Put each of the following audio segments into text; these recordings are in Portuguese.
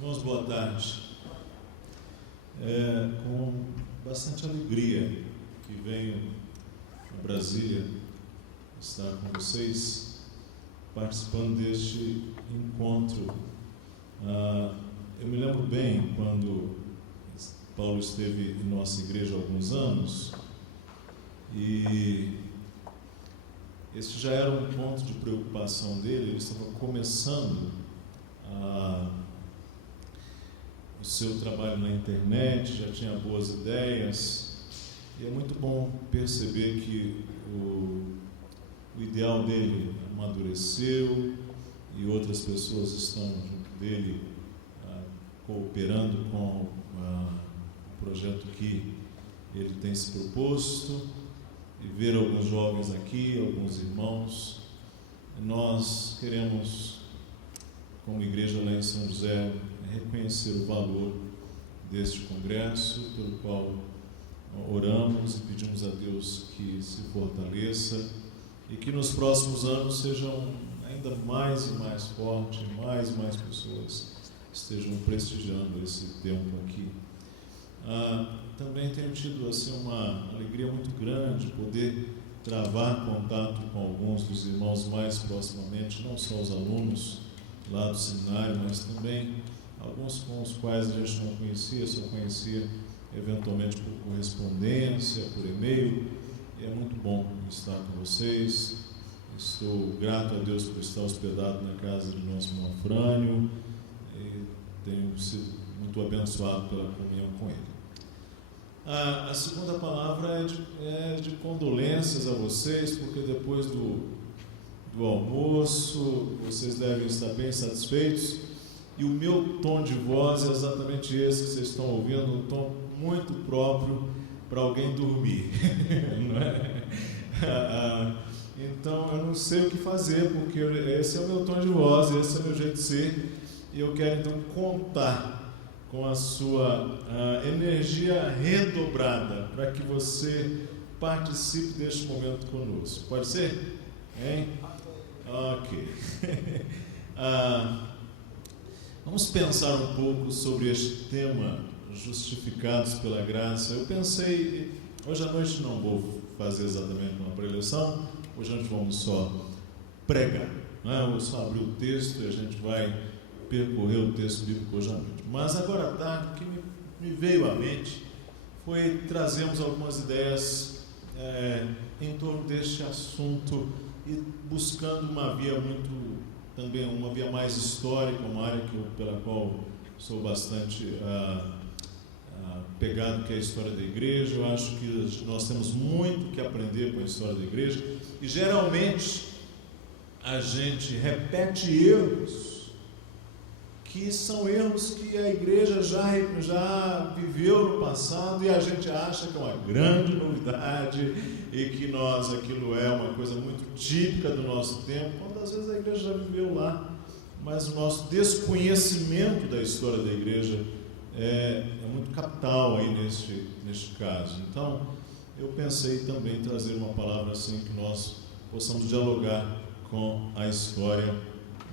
Irmãos, boa tarde. É com bastante alegria que venho a Brasília estar com vocês, participando deste encontro. Eu me lembro bem quando Paulo esteve em nossa igreja há alguns anos, e esse já era um ponto de preocupação dele. Ele estava começando o seu trabalho na internet, já tinha boas ideias, e é muito bom perceber que o ideal dele amadureceu e outras pessoas estão junto dele, cooperando com o projeto que ele tem se proposto, e ver alguns jovens aqui, alguns irmãos. Nós queremos, como igreja lá em São José, reconhecer o valor deste congresso, pelo qual oramos e pedimos a Deus que se fortaleça e que nos próximos anos sejam ainda mais e mais forte, mais e mais pessoas estejam prestigiando esse tempo aqui. Também tenho tido assim uma alegria muito grande poder travar contato com alguns dos irmãos mais proximamente, não só os alunos lá do seminário, mas também alguns com os quais a gente não conhecia, só conhecia eventualmente por correspondência, por e-mail. E é muito bom estar com vocês. Estou grato a Deus por estar hospedado na casa do nosso irmão Frânio, e tenho sido muito abençoado pela comunhão com ele. A segunda palavra é de condolências a vocês, porque depois do almoço vocês devem estar bem satisfeitos, e o meu tom de voz é exatamente esse que vocês estão ouvindo, um tom muito próprio para alguém dormir. Não é? Então eu não sei o que fazer, porque esse é o meu tom de voz, esse é o meu jeito de ser, e eu quero então contar com a sua energia redobrada para que você participe deste momento conosco. Pode ser? Hein? Ok. Vamos pensar um pouco sobre este tema, justificados pela graça. Eu pensei, hoje à noite não vou fazer exatamente uma preleção, hoje a gente vamos só pregar, não é? Eu vou só abrir o texto e a gente vai percorrer o texto bíblico hoje à noite. Mas agora à tarde, o que me veio à mente foi trazermos algumas ideias em torno deste assunto, e buscando uma via uma via mais histórica, uma área pela qual sou bastante pegado, que é a história da igreja. Eu acho que nós temos muito que aprender com a história da igreja, e geralmente a gente repete erros que são erros que a igreja já viveu no passado, e a gente acha que é uma grande novidade e que aquilo é uma coisa muito típica do nosso tempo, quando às vezes a igreja já viveu lá, mas o nosso desconhecimento da história da igreja é muito capital aí neste caso. Então, eu pensei também em trazer uma palavra assim que nós possamos dialogar com a história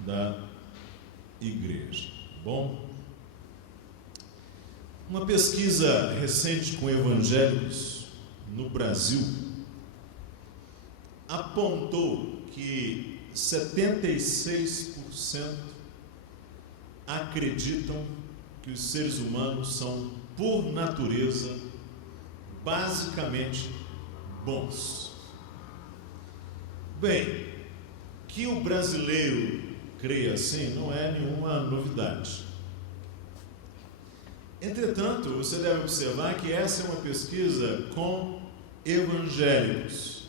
da igreja. Bom, uma pesquisa recente com evangélicos no Brasil apontou que 76% acreditam que os seres humanos são, por natureza, basicamente bons. Bem, que o brasileiro creia assim não é nenhuma novidade. Entretanto, você deve observar que essa é uma pesquisa com evangélicos.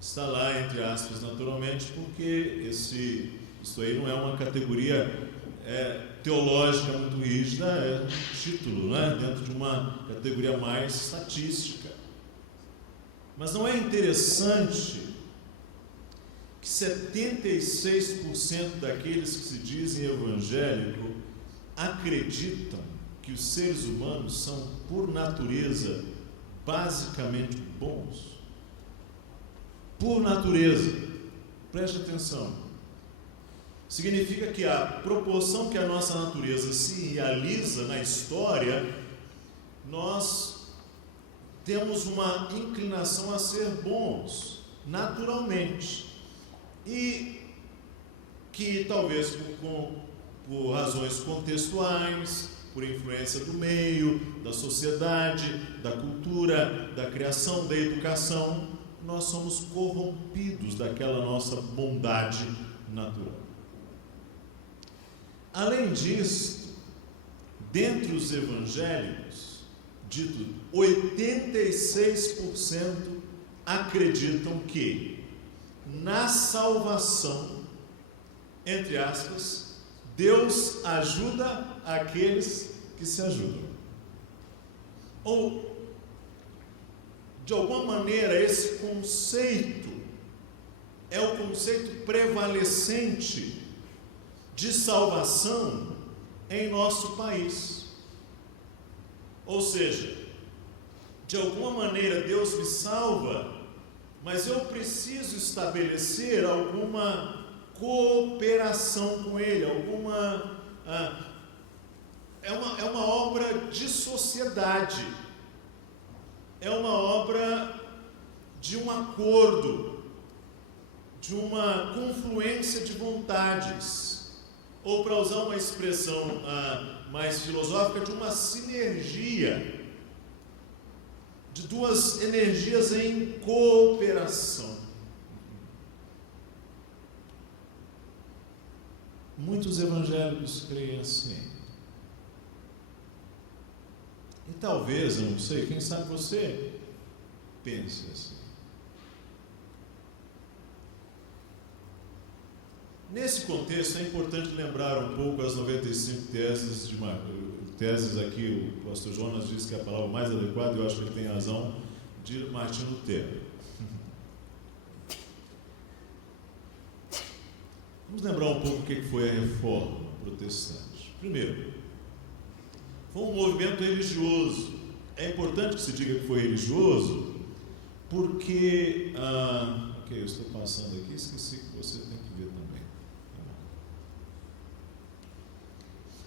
Está lá, entre aspas, naturalmente, porque isso aí não é uma categoria teológica muito rígida, é um título, né, dentro de uma categoria mais estatística. Mas não é interessante que 76% daqueles que se dizem evangélicos acreditam que os seres humanos são, por natureza, basicamente bons? Por natureza, preste atenção, significa que a proporção que a nossa natureza se realiza na história, nós temos uma inclinação a ser bons, naturalmente, e que talvez por razões contextuais, por influência do meio, da sociedade, da cultura, da criação, da educação, nós somos corrompidos daquela nossa bondade natural. Além disso, dentre os evangélicos, dito 86% acreditam que na salvação, entre aspas, Deus ajuda aqueles que se ajudam. Ou, de alguma maneira, esse conceito é o conceito prevalecente de salvação em nosso país. Ou seja, de alguma maneira Deus me salva, mas eu preciso estabelecer alguma cooperação com Ele, é uma obra de sociedade, é uma obra de um acordo, de uma confluência de vontades, ou, para usar uma expressão mais filosófica, de uma sinergia, de duas energias em cooperação. Muitos evangélicos creem assim. E talvez, eu não sei, quem sabe você pense assim. Nesse contexto, é importante lembrar um pouco as 95 teses aqui. O pastor Jonas disse que é a palavra mais adequada, eu acho que ele tem razão, de Martinho Lutero. Vamos lembrar um pouco o que foi a Reforma Protestante. Primeiro, foi um movimento religioso. É importante que se diga que foi religioso, porque... ok, eu estou passando aqui, esqueci que você tem que ver também.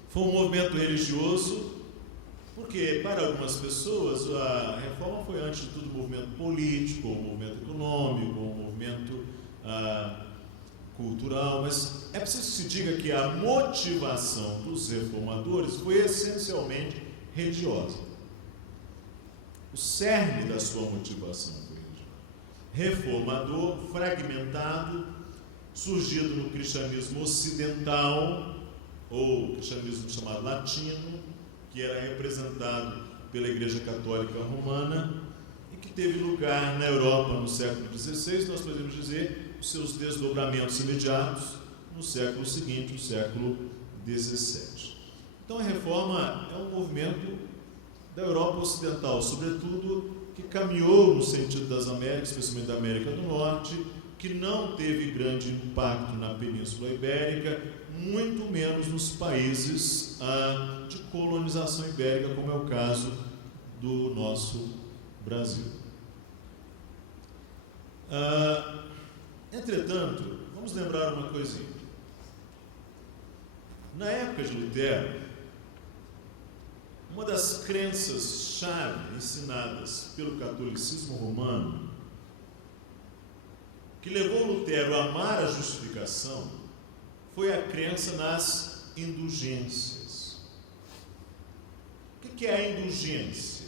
Foi um movimento religioso, porque para algumas pessoas a Reforma foi, antes de tudo, um movimento político, um movimento econômico, um movimento cultural, mas é preciso que se diga que a motivação dos reformadores foi essencialmente religiosa. O cerne da sua motivação foi religiosa. Reformador, fragmentado, surgido no cristianismo ocidental, ou cristianismo chamado latino, que era representado pela Igreja Católica Romana e que teve lugar na Europa no século XVI, nós podemos dizer os seus desdobramentos imediatos no século seguinte, o século XVII. Então a Reforma é um movimento da Europa Ocidental, sobretudo, que caminhou no sentido das Américas, especialmente da América do Norte, que não teve grande impacto na Península Ibérica, muito menos nos países de colonização ibérica, como é o caso do nosso Brasil. Entretanto, vamos lembrar uma coisinha. Na época de Lutero, uma das crenças-chave ensinadas pelo catolicismo romano, que levou Lutero a amar a justificação, foi a crença nas indulgências. O que é a indulgência?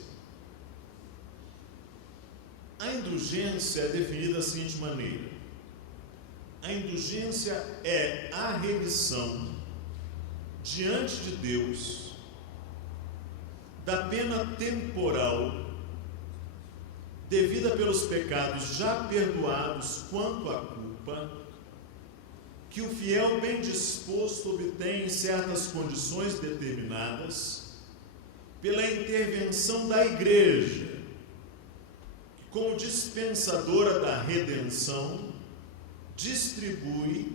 A indulgência é definida da seguinte maneira: a indulgência é a remissão diante de Deus da pena temporal devida pelos pecados já perdoados quanto à culpa, que o fiel bem disposto obtém em certas condições determinadas pela intervenção da Igreja, que, como dispensadora da redenção, distribui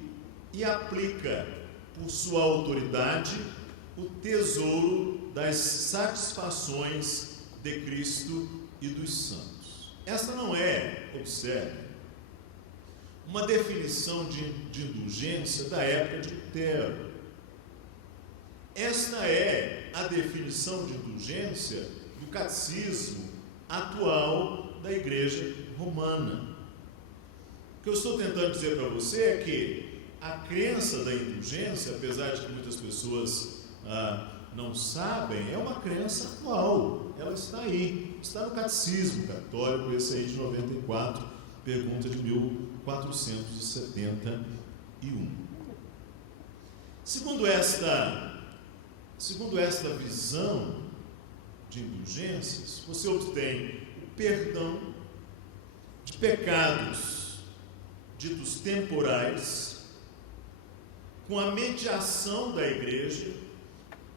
e aplica por sua autoridade o tesouro das satisfações de Cristo e dos santos. Esta não é, observe, uma definição de indulgência da época de Lutero. Esta é a definição de indulgência do catecismo atual da Igreja Romana. O que eu estou tentando dizer para você é que a crença da indulgência, apesar de que muitas pessoas não sabem, é uma crença atual. Ela está aí, está no Catecismo Católico, esse aí de 94, pergunta de 1471. Segundo esta visão de indulgências, você obtém o perdão de pecados ditos temporais, com a mediação da igreja.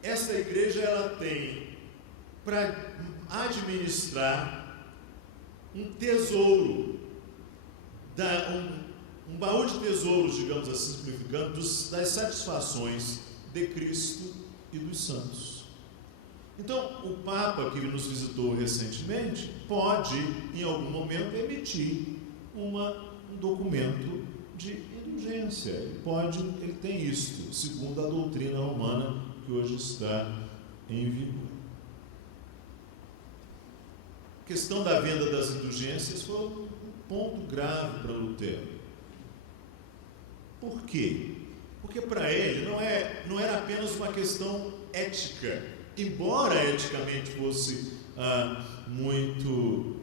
Essa igreja ela tem para administrar um tesouro, um baú de tesouros, digamos assim, simplificando, das satisfações de Cristo e dos santos. Então, o Papa que nos visitou recentemente pode, em algum momento, emitir um documento de indulgência. Ele tem isto, segundo a doutrina romana que hoje está em vigor. A questão da venda das indulgências foi um ponto grave para Lutero. Por quê? Porque para ele não era apenas uma questão ética, embora eticamente fosse muito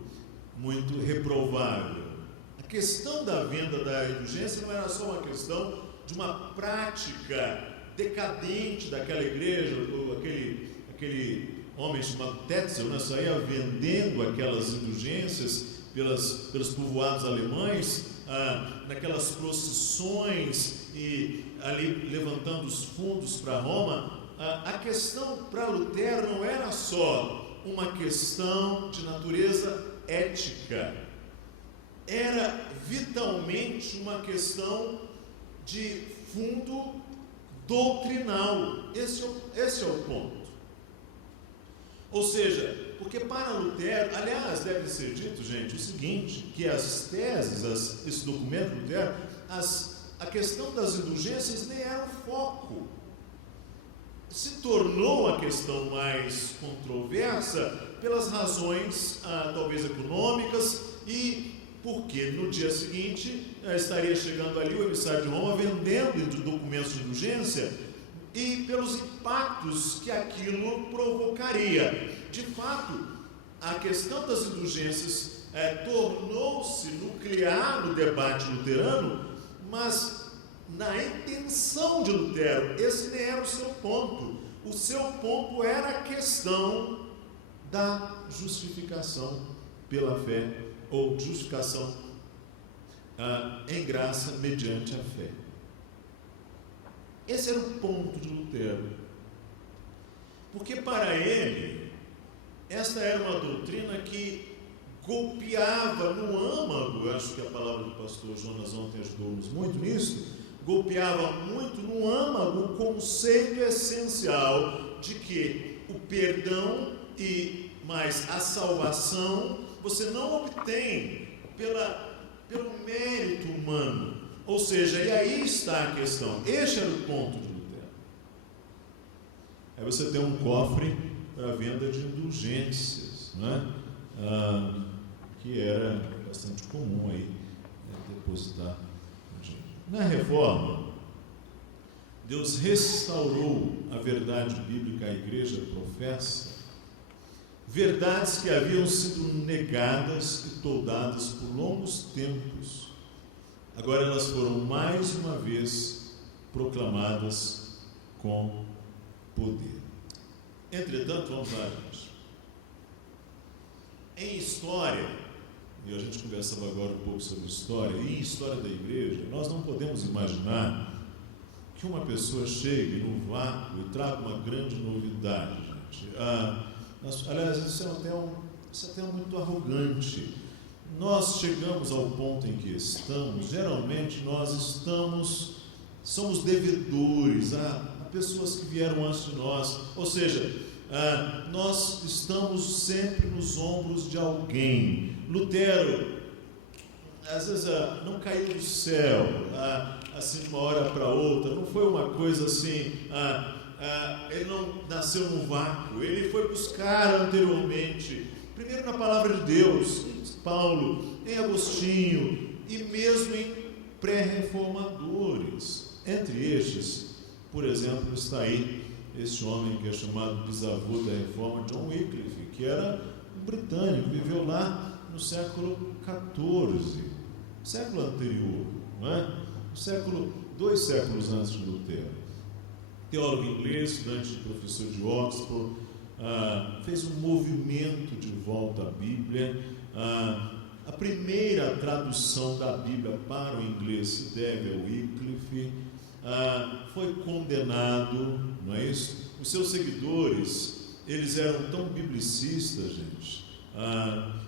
reprovável. A questão da venda da indulgência não era só uma questão de uma prática decadente daquela igreja, aquele homem chamado Tetzel, saía vendendo aquelas indulgências pelos povoados alemães, naquelas procissões e ali levantando os fundos para Roma. A questão para Lutero não era só uma questão de natureza ética, era vitalmente uma questão de fundo doutrinal. Esse é o ponto. Ou seja, porque para Lutero, aliás, deve ser dito, gente, o seguinte, que as teses, esse documento de Lutero, a questão das indulgências nem era o foco. Se tornou a questão mais controversa pelas razões, talvez econômicas, e porque no dia seguinte estaria chegando ali o emissário de Roma vendendo documentos de indulgência, e pelos impactos que aquilo provocaria. De fato, a questão das indulgências tornou-se nuclear no debate luterano, mas na intenção de Lutero, esse nem era o seu ponto. O seu ponto era a questão da justificação pela fé, ou justificação em graça mediante a fé. Esse era o ponto de Lutero. Porque para ele, esta era uma doutrina que golpeava no âmago, eu acho que a palavra do pastor Jonas ontem ajudou-nos muito nisso, golpeava muito no âmago o conceito essencial de que o perdão e mais a salvação você não obtém pelo mérito humano. Ou seja, e aí está a questão. Este era o ponto de Lutero. Aí você tem um cofre para a venda de indulgências, né? Que era bastante comum aí, depositar. Na Reforma, Deus restaurou a verdade bíblica, a igreja professa, verdades que haviam sido negadas e toldadas por longos tempos. Agora elas foram mais uma vez proclamadas com poder. Entretanto, vamos lá, gente. Em história, e a gente conversava agora um pouco sobre história, e em história da igreja, nós não podemos imaginar que uma pessoa chegue no vácuo e traga uma grande novidade, gente. Aliás, isso é até muito arrogante. Nós chegamos ao ponto em que estamos, geralmente nós somos devedores a pessoas que vieram antes de nós, ou seja, nós estamos sempre nos ombros de alguém. Lutero às vezes não caiu do céu, assim de uma hora para outra, não foi uma coisa assim, ele não nasceu num vácuo, ele foi buscar anteriormente, primeiro na palavra de Deus, em Paulo, em Agostinho, e mesmo em pré-reformadores. Entre estes, por exemplo, está aí este homem que é chamado bisavô da reforma, John Wycliffe, que era um britânico, viveu lá no século XIV, século anterior, não é? Dois séculos antes de Lutero. Teólogo inglês, estudante de professor de Oxford, fez um movimento de volta à Bíblia. A primeira tradução da Bíblia para o inglês se deve ao Wycliffe. Foi condenado, não é isso? Os seus seguidores, eles eram tão biblicistas, gente,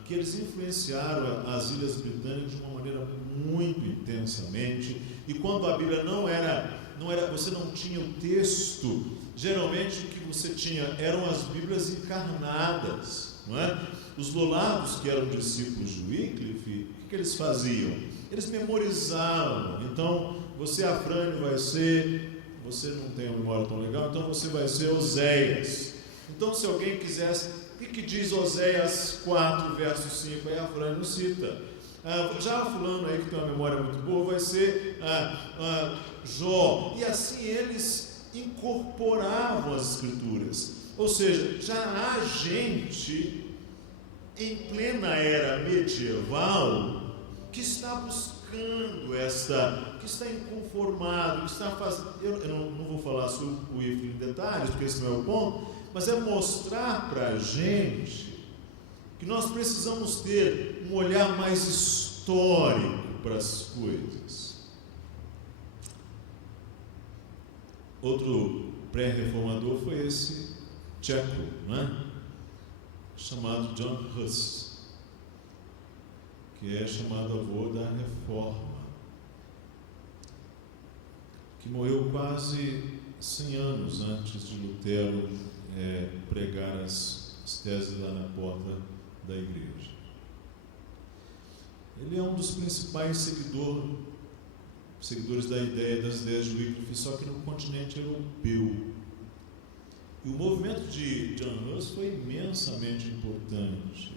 que eles influenciaram as ilhas britânicas de uma maneira muito intensamente. E quando a Bíblia não era, você não tinha o texto, geralmente o que você tinha eram as Bíblias encarnadas, não é? Os lolados, que eram discípulos de Wycliffe, o que eles faziam? Eles memorizavam. Então, você, Afrânio, vai ser, você não tem uma memória tão legal, então você vai ser Oséias. Então, se alguém quisesse, o que diz Oséias 4, verso 5? Aí Afrânio cita. Já fulano aí que tem uma memória muito boa vai ser Jó. E assim eles incorporavam as escrituras. Ou seja, já há gente em plena era medieval que está buscando que está inconformado, que está fazendo. Eu não vou falar sobre o Wycliffe em detalhes, porque esse não é o ponto, mas é mostrar para a gente que nós precisamos ter um olhar mais histórico para as coisas. Outro pré-reformador foi esse tcheco, né? Chamado John Huss, que é chamado avô da Reforma, que morreu quase 100 anos antes de Lutero pregar as teses lá na porta da igreja. Ele é um dos principais seguidores das ideias de Wycliffe, só que no continente europeu. E o movimento de John Huss foi imensamente importante,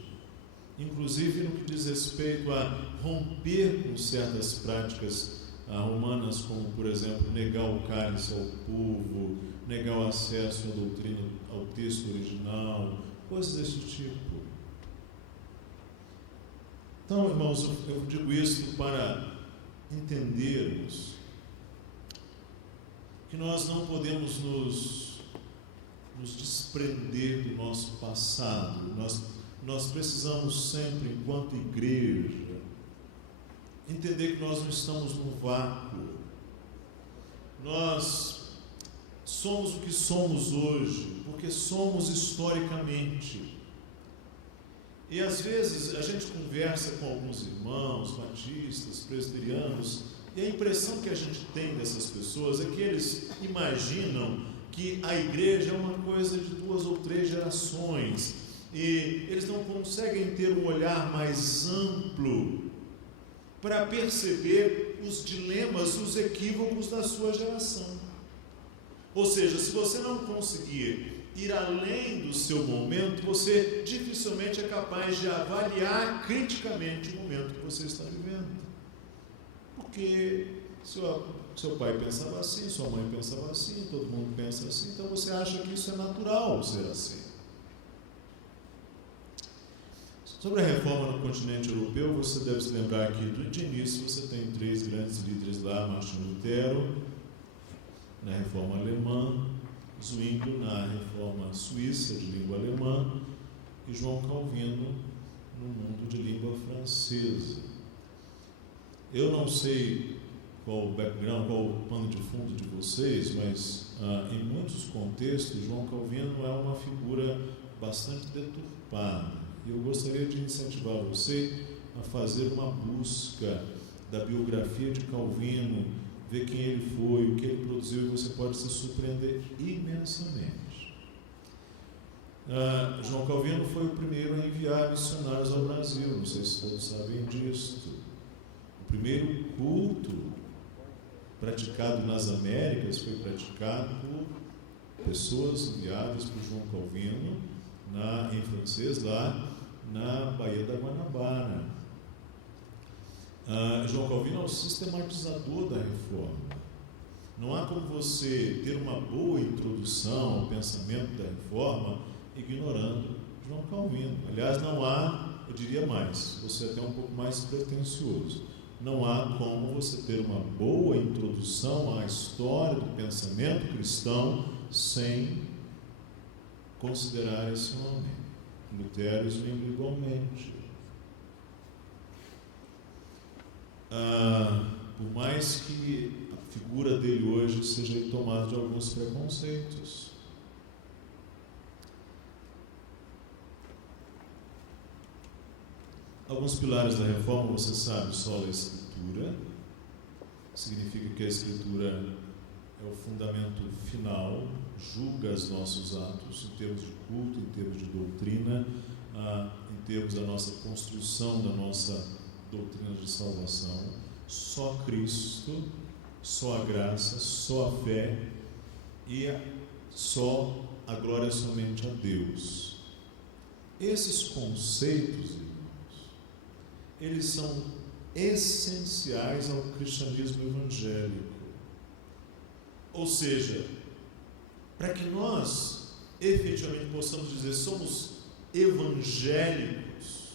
inclusive no que diz respeito a romper com certas práticas romanas, como, por exemplo, negar o cálice ao povo, negar o acesso à doutrina, ao texto original, coisas desse tipo. Então, irmãos, eu digo isso para entendermos que nós não podemos nos desprender do nosso passado. Nós precisamos sempre, enquanto igreja, entender que nós não estamos num vácuo. Nós somos o que somos hoje, porque somos historicamente. E às vezes a gente conversa com alguns irmãos, batistas, presbiterianos, e a impressão que a gente tem dessas pessoas é que eles imaginam que a igreja é uma coisa de 2 ou 3 gerações, e eles não conseguem ter um olhar mais amplo para perceber os dilemas, os equívocos da sua geração. Ou seja, se você não conseguir ir além do seu momento, você dificilmente é capaz de avaliar criticamente o momento que você está vivendo. Porque seu pai pensava assim, sua mãe pensava assim, todo mundo pensa assim, então você acha que isso é natural ser assim. Sobre a reforma no continente europeu, você deve se lembrar que de início você tem 3 grandes líderes lá: Martin Lutero na reforma alemã, Zwinglio na reforma suíça de língua alemã e João Calvino no mundo de língua francesa. Eu não sei qual o background, qual o pano de fundo de vocês, mas em muitos contextos João Calvino é uma figura bastante deturpada. E eu gostaria de incentivar você a fazer uma busca da biografia de Calvino, ver quem ele foi, o que ele produziu, e você pode se surpreender imensamente. João Calvino foi o primeiro a enviar missionários ao Brasil, não sei se todos sabem disso. primeiro culto praticado nas Américas foi praticado por pessoas enviadas por João Calvino, em francês, lá na Baía da Guanabara. João Calvino é o sistematizador da reforma. Não há como você ter uma boa introdução ao pensamento da reforma ignorando João Calvino. Aliás, não há, eu diria mais, você é até um pouco mais pretensioso, não há como você ter uma boa introdução à história do pensamento cristão sem considerar esse homem. Lutero os lembra igualmente. Por mais que a figura dele hoje seja tomada de alguns preconceitos. Alguns pilares da reforma, você sabe, sola a Escritura. Significa que a Escritura é o fundamento final, julga os nossos atos em termos de culto, em termos de doutrina, em termos da nossa construção, da nossa doutrina de salvação. Só Cristo, só a graça, só a fé e só a glória somente a Deus. Esses conceitos, irmãos, eles são essenciais ao cristianismo evangélico. Ou seja, para que nós efetivamente possamos dizer somos evangélicos,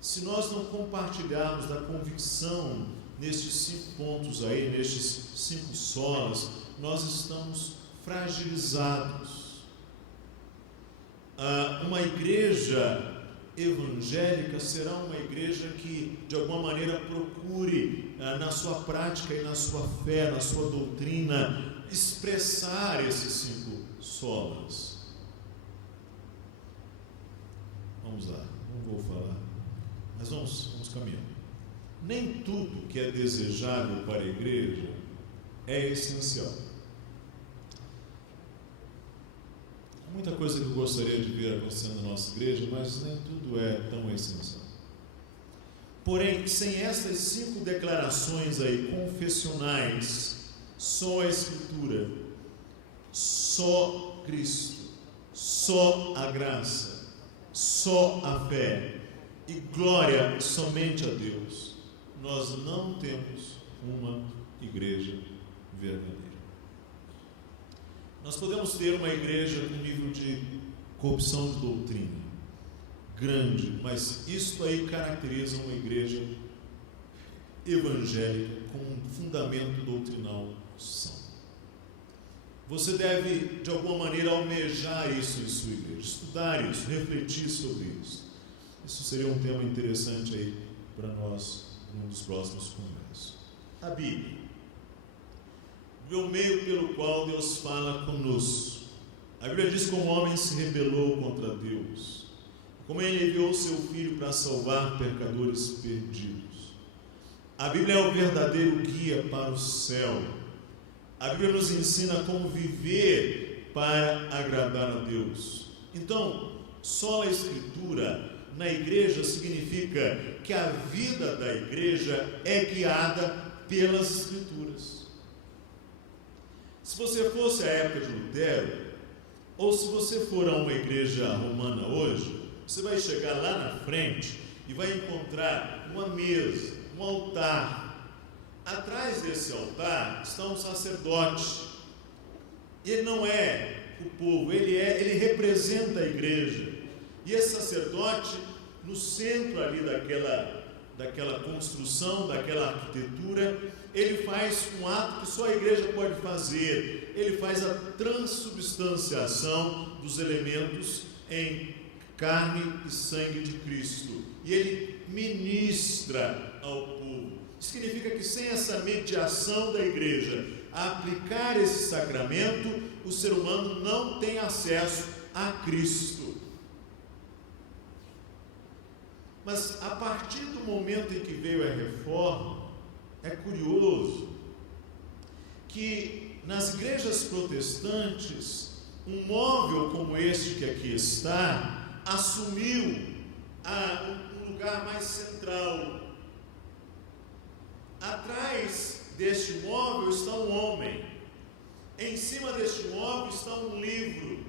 se nós não compartilharmos da convicção nestes 5 pontos aí, nestes 5 solas, nós estamos fragilizados. Uma igreja evangélica será uma igreja que, de alguma maneira, procure, na sua prática e na sua fé, na sua doutrina, expressar esses 5 solas. Vamos lá, não vou falar, mas vamos caminhando. Nem tudo que é desejável para a igreja é essencial. Há muita coisa que eu gostaria de ver acontecendo na nossa igreja, mas nem tudo é tão essencial. Porém, sem estas 5 declarações aí, confessionais, só a Escritura, só Cristo, só a graça, só a fé e glória somente a Deus, nós não temos uma igreja verdadeira. Nós podemos ter uma igreja com nível de corrupção de doutrina grande, mas isso aí caracteriza uma igreja evangélica com um fundamento doutrinal são. Você deve, de alguma maneira, almejar isso em sua igreja, estudar isso, refletir sobre isso. Isso seria um tema interessante aí para nós, num dos próximos congressos. A Bíblia, o meio pelo qual Deus fala conosco. A Bíblia diz como o homem se rebelou contra Deus, como ele enviou o seu Filho para salvar pecadores perdidos. A Bíblia é o verdadeiro guia para o céu. A Bíblia nos ensina como viver para agradar a Deus. Então, só a Escritura na igreja significa que a vida da igreja é guiada pelas Escrituras. Se você fosse à época de Lutero, ou se você for a uma igreja romana hoje, você vai chegar lá na frente e vai encontrar uma mesa, um altar. Atrás desse altar está um sacerdote. Ele não é o povo, ele representa a igreja. E esse sacerdote, no centro ali daquela construção, daquela arquitetura, ele faz um ato que só a igreja pode fazer. Ele faz a transubstanciação dos elementos em carne e sangue de Cristo. E ele ministra ao povo. Significa que sem essa mediação da igreja a aplicar esse sacramento, o ser humano não tem acesso a Cristo. Mas a partir do momento em que veio a reforma, é curioso que nas igrejas protestantes, um móvel como este que aqui está, assumiu um lugar mais central. atrás deste móvel está um homem, em cima deste móvel está um livro,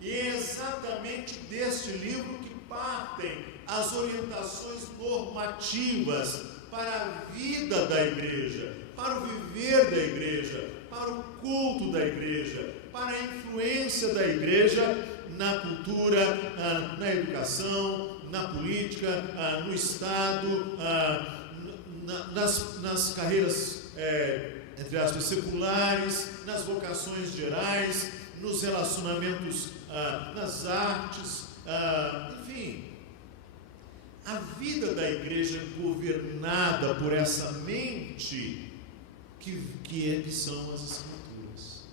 e é exatamente deste livro que partem as orientações normativas para a vida da igreja, para o viver da igreja, para o culto da igreja, para a influência da igreja na cultura, na educação, na política, no Estado, nas carreiras, entre aspas, seculares, nas vocações gerais, nos relacionamentos, nas artes, enfim. A vida da igreja é governada por essa mente que são as Escrituras.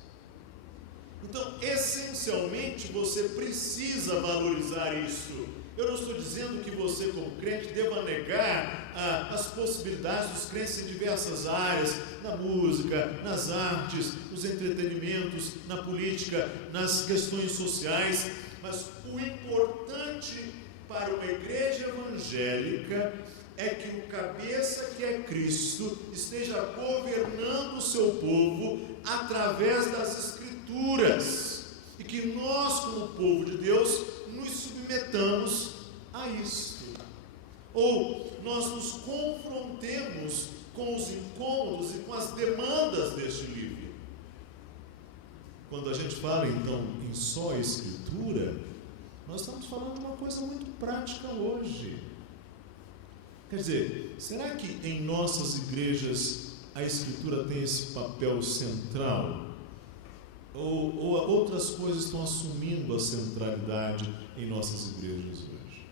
Então, essencialmente, você precisa valorizar isso. Eu não estou dizendo que você, como crente, deva negar as possibilidades dos crentes em diversas áreas, na música, nas artes, nos entretenimentos, na política, nas questões sociais, mas o importante para uma igreja evangélica é que o cabeça, que é Cristo, esteja governando o seu povo através das Escrituras, e que nós, como povo de Deus, nos submetamos a isto, ou nós nos confrontemos com os incômodos e com as demandas deste livro. Quando a gente fala então em só Escritura, nós estamos falando de uma coisa muito prática hoje. Quer dizer, será que em nossas igrejas a Escritura tem esse papel central? Ou outras coisas estão assumindo a centralidade em nossas igrejas hoje?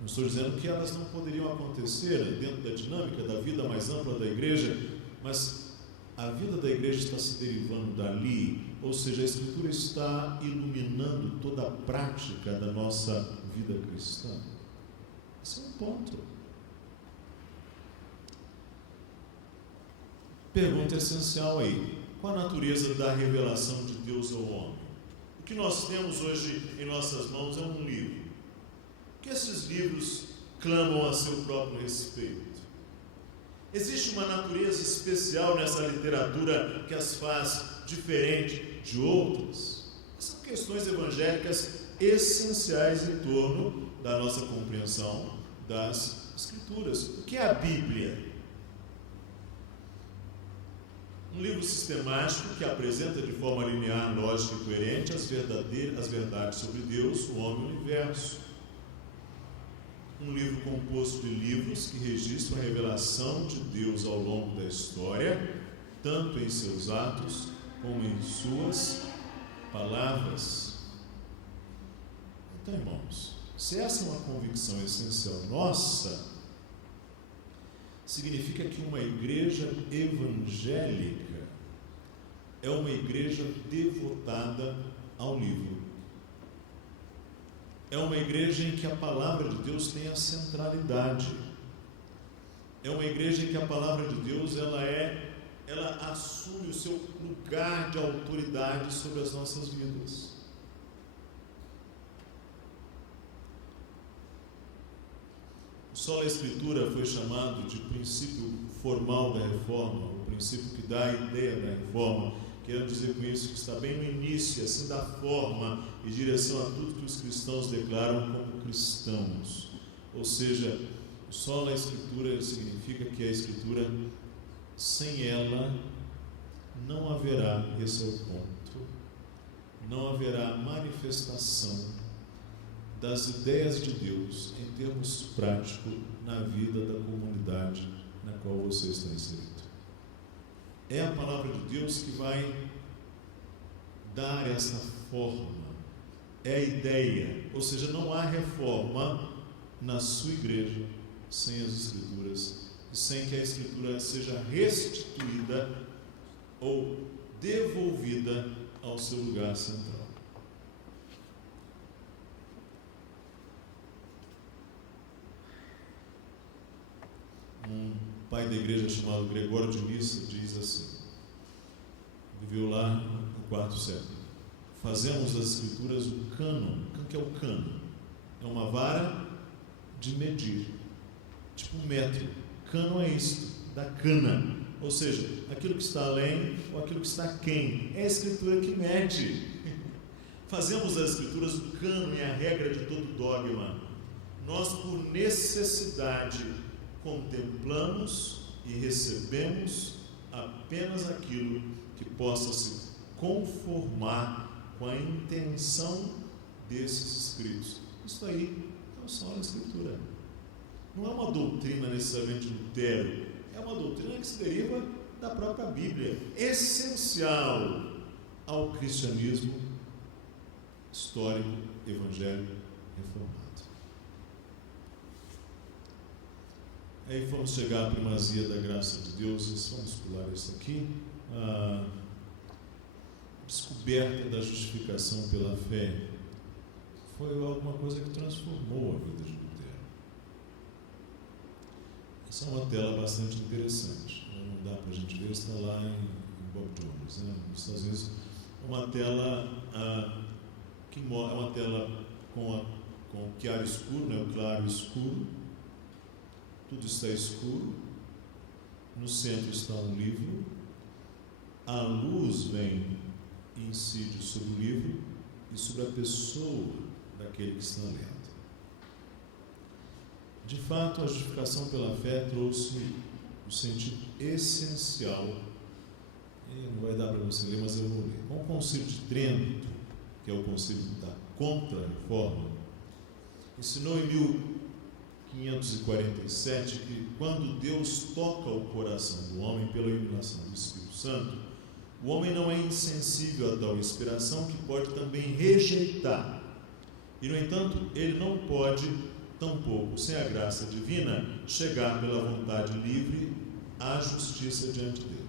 Não estou dizendo que elas não poderiam acontecer dentro da dinâmica da vida mais ampla da igreja, mas a vida da igreja está se derivando dali, ou seja, a Escritura está iluminando toda a prática da nossa vida cristã. Esse é um ponto. Pergunta essencial aí: qual a natureza da revelação de Deus ao homem? O que nós temos hoje em nossas mãos é um livro. O que esses livros clamam a seu próprio respeito? Existe uma natureza especial nessa literatura que as faz diferente de outras? São questões evangélicas essenciais em torno da nossa compreensão das Escrituras. O que é a Bíblia? Um livro sistemático que apresenta de forma linear, lógica e coerente as verdades sobre Deus, o homem e o universo. Um livro composto de livros que registram a revelação de Deus ao longo da história, tanto em seus atos como em suas palavras. Então, irmãos, se essa é uma convicção essencial nossa, significa que uma igreja evangélica é uma igreja devotada ao livro. É uma igreja em que a palavra de Deus tem a centralidade. É uma igreja em que a palavra de Deus ela assume o seu lugar de autoridade sobre as nossas vidas. Só a Escritura foi chamado de princípio formal da reforma, o princípio que dá a ideia da reforma. Quero dizer com isso que está bem no início, assim, da forma e direção a tudo que os cristãos declaram como cristãos. Ou seja, só a Escritura significa que a Escritura, sem ela, não haverá, esse é o ponto, não haverá manifestação das ideias de Deus em termos práticos na vida da comunidade na qual você está inserido. É a palavra de Deus que vai dar essa forma, é a ideia, ou seja, não há reforma na sua igreja sem as Escrituras, sem que a Escritura seja restituída ou devolvida ao seu lugar central. Um pai da igreja chamado Gregório de Nissa diz assim, viveu lá no IV século: fazemos das Escrituras o cânon. O que é o cânon? É uma vara de medir, tipo um metro. Cânon é isto, da cana, ou seja, aquilo que está além ou aquilo que está aquém. É a Escritura que mede. Fazemos as Escrituras o cânon e a regra de todo dogma. Nós, por necessidade, contemplamos e recebemos apenas aquilo que possa se conformar com a intenção desses escritos. Isso aí é só a Escritura. Não é uma doutrina necessariamente de Lutero, é uma doutrina que se deriva da própria Bíblia, essencial ao cristianismo histórico, evangélico, reformado. Aí vamos chegar à primazia da graça de Deus. Vamos pular isso aqui. A descoberta da justificação pela fé foi alguma coisa que transformou a vida de Lutero. Essa é uma tela bastante interessante. Não dá para a gente ver, está lá em Bob Jones, né? Nos Estados Unidos. Uma tela que é uma tela com o chiaro escuro, né? O claro escuro. Tudo está escuro. No centro está um livro. A luz vem e incide sobre o livro e sobre a pessoa daquele que está lendo. De fato, a justificação pela fé trouxe o sentido essencial, e não vai dar para você ler, mas eu vou ler. Com o Concílio de Trento, que é o concílio da Contra-Reforma, ensinou em 1547 que quando Deus toca o coração do homem pela iluminação do Espírito Santo, o homem não é insensível a tal inspiração, que pode também rejeitar. E, no entanto, ele não pode, tampouco, sem a graça divina, chegar pela vontade livre à justiça diante dele.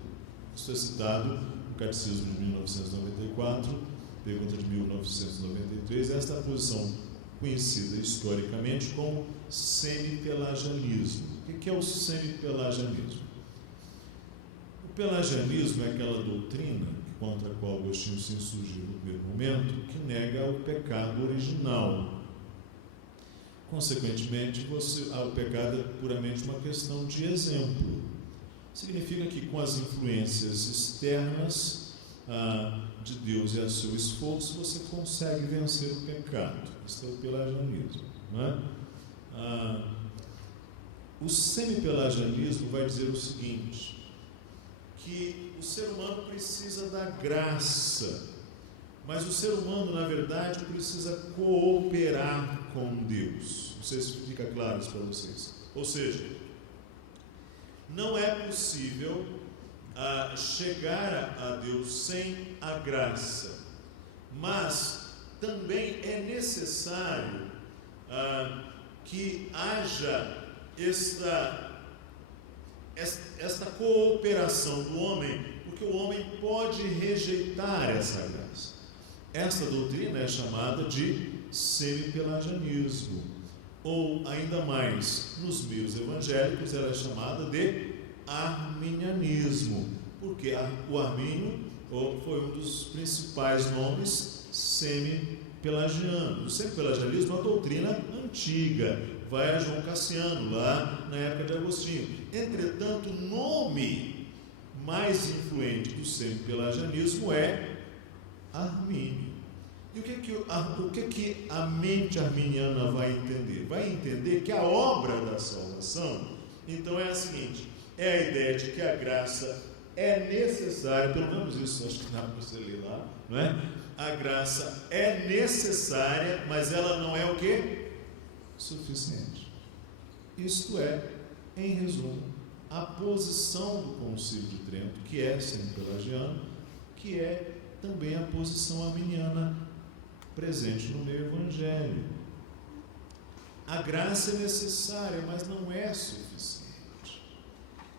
Isso é citado no Catecismo de 1994, pergunta de 1993. Esta é a posição conhecida historicamente como semi-pelagianismo. O que é o semi-pelagianismo? O pelagianismo é aquela doutrina contra a qual Agostinho se insurgiu no primeiro momento, que nega o pecado original. Consequentemente, o pecado é puramente uma questão de exemplo. Significa que com as influências externas de Deus e a seu esforço, você consegue vencer o pecado. Isso é o pelagianismo, não é? O semi-pelagianismo vai dizer o seguinte, que o ser humano precisa da graça, mas o ser humano, na verdade, precisa cooperar com Deus. Não sei se fica claro isso para vocês. Ou seja, não é possível chegar a Deus sem a graça, mas também é necessário que haja esta cooperação do homem, porque o homem pode rejeitar essa graça. Essa doutrina é chamada de semi-pelagianismo, ou ainda mais, nos meios evangélicos, ela é chamada de arminianismo, porque o Armínio foi um dos principais nomes semi-pelagianos. O semi-pelagianismo é uma doutrina antiga, vai a João Cassiano, lá na época de Agostinho. Entretanto, o nome mais influente do semi-pelagianismo é Armínio. E o que a mente arminiana vai entender? Vai entender que a obra da salvação, então, é a seguinte: é a ideia de que a graça é necessária, pelo menos isso acho que dá para você ler lá, não é? A graça é necessária, mas ela não é o quê? Suficiente. Isto é, em resumo, a posição do Concílio de Trento, que é semi-pelagiano, que é também a posição arminiana presente no meio evangélico. A graça é necessária, mas não é suficiente.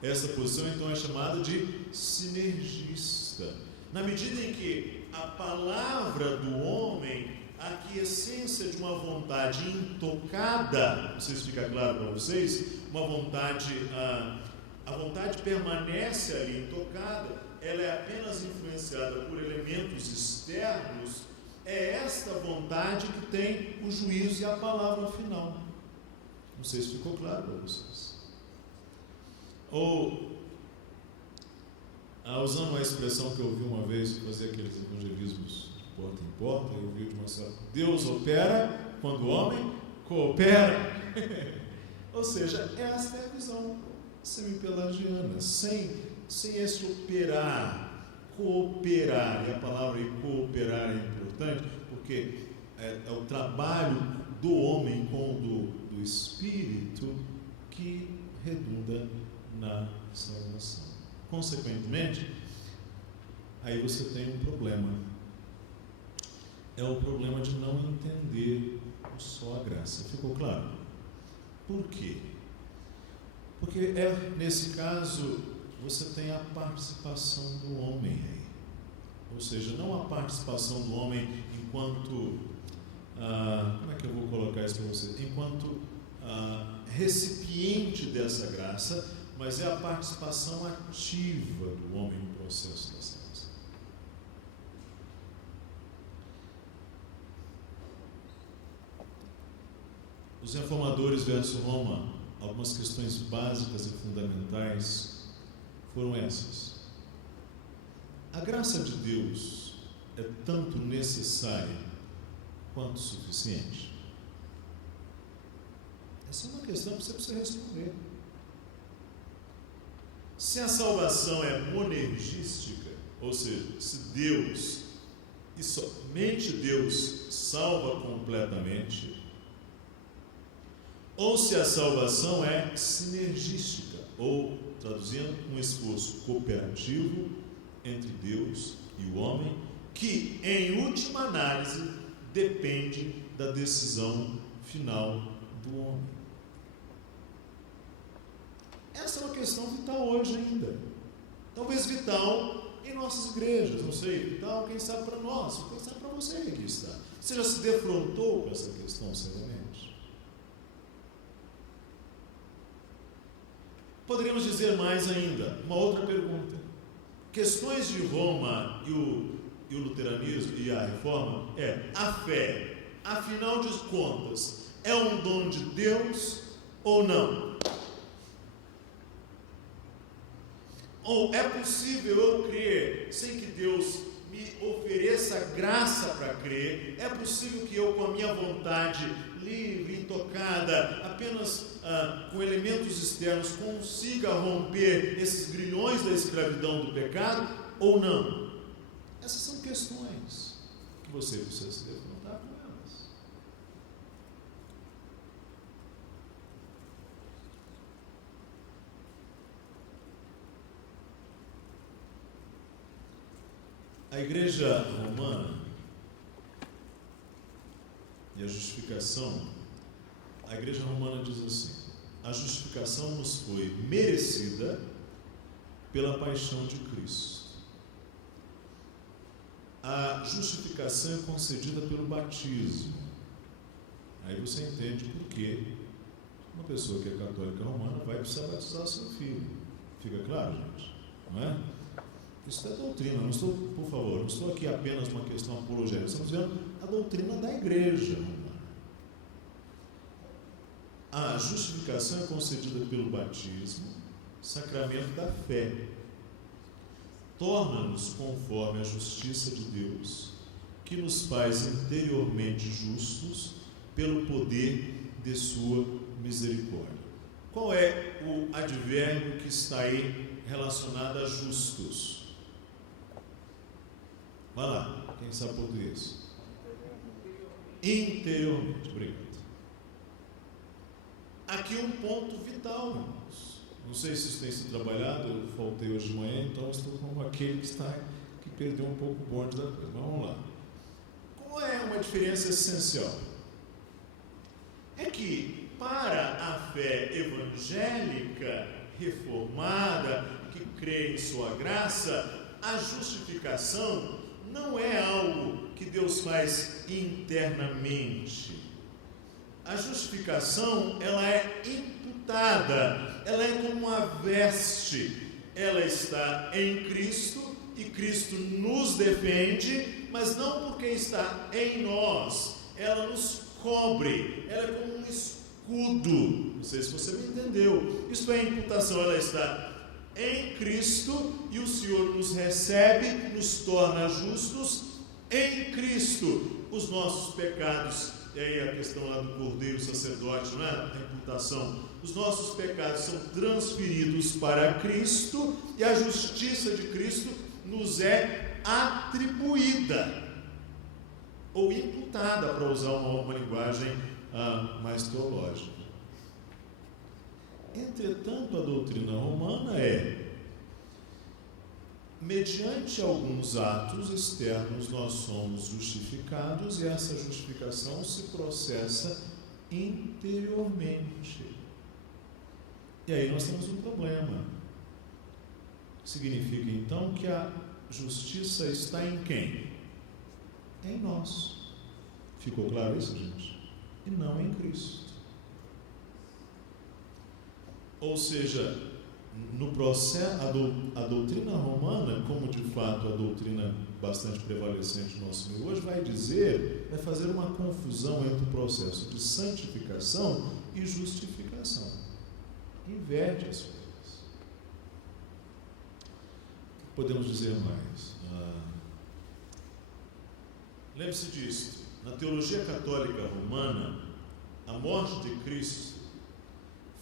Essa posição então é chamada de sinergista. Na medida em que a palavra do homem, a quiescência de uma vontade intocada, não sei se fica claro para vocês, uma vontade, a vontade permanece ali intocada, ela é apenas influenciada por elementos externos. É esta vontade que tem o juízo e a palavra final. Não sei se ficou claro para vocês. Ou, usando uma expressão que eu ouvi uma vez, fazer aqueles evangelismos de porta em porta, eu ouvi de uma senhora: Deus opera quando o homem coopera. Ou seja, essa é a visão semi-pelagiana, sem esse operar, cooperar. E a palavra cooperar é importante, porque é o trabalho do homem com o do Espírito que redunda na salvação. Consequentemente, aí você tem um problema. É o problema de não entender só a graça. Ficou claro? Por quê? Porque nesse caso, você tem a participação do homem aí. Ou seja, não a participação do homem enquanto, como é que eu vou colocar isso para você? Enquanto recipiente dessa graça, mas é a participação ativa do homem no processo da salvação. Os Reformadores versus Roma, algumas questões básicas e fundamentais foram essas. A graça de Deus é tanto necessária quanto suficiente? Essa é uma questão que você precisa responder. Se a salvação é monergística, ou seja, se Deus, e somente Deus, salva completamente, ou se a salvação é sinergística, ou, traduzindo, um esforço cooperativo entre Deus e o homem, que, em última análise, depende da decisão final do homem. Essa é uma questão vital hoje ainda. Talvez vital em nossas igrejas, não sei, vital, quem sabe para nós, quem sabe para você que aqui está. Você já se defrontou com essa questão seriamente? Poderíamos dizer mais ainda, uma outra pergunta. Questões de Roma e o luteranismo e a reforma a fé, afinal de contas, é um dom de Deus ou não? Ou é possível eu crer sem que Deus me ofereça graça para crer? É possível que eu, com a minha vontade livre, intocada, apenas com elementos externos, consiga romper esses grilhões da escravidão do pecado ou não? Essas são questões que você precisa se defrontar com elas. A igreja romana e a justificação, a igreja romana diz assim: a justificação nos foi merecida pela paixão de Cristo. A justificação é concedida pelo batismo. Aí você entende por que uma pessoa que é católica romana vai precisar batizar seu filho. Fica claro, gente? Não é? Isso é doutrina, não estou, por favor, não estou aqui apenas uma questão apologética, estamos vendo a doutrina da igreja romana. A justificação é concedida pelo batismo, sacramento da fé. Torna-nos conforme a justiça de Deus, que nos faz interiormente justos pelo poder de sua misericórdia. Qual é o advérbio que está aí relacionado a justos? Vai lá, quem sabe português? Interiormente, obrigado. Aqui um ponto vital, irmãos. Não sei se isso tem sido trabalhado, eu faltei hoje de manhã, então estou como aquele que perdeu um pouco o bonde da coisa. Mas vamos lá. Qual é uma diferença essencial? É que para a fé evangélica reformada, que crê em sua graça, a justificação não é algo que Deus faz internamente. A justificação, ela é imputada, ela é como uma veste, ela está em Cristo e Cristo nos defende, mas não porque está em nós, ela nos cobre, ela é como um escudo escudo. Não sei se você me entendeu. Isso é imputação, ela está em Cristo e o Senhor nos recebe, nos torna justos em Cristo. Os nossos pecados, e aí a questão lá do cordeiro sacerdote, não é? A imputação. Os nossos pecados são transferidos para Cristo e a justiça de Cristo nos é atribuída ou imputada, para usar uma linguagem mais teológica. Entretanto, a doutrina romana mediante alguns atos externos nós somos justificados e essa justificação se processa interiormente. E aí nós temos um problema. Significa então que a justiça está em quem? Em nós. Ficou claro isso, gente? E não em Cristo. Ou seja, no processo, a doutrina romana, como de fato a doutrina bastante prevalecente no nosso meio hoje, vai fazer uma confusão entre o processo de santificação e justificação. Inverte as coisas. Podemos dizer mais. Lembre-se disso. Na teologia católica romana, a morte de Cristo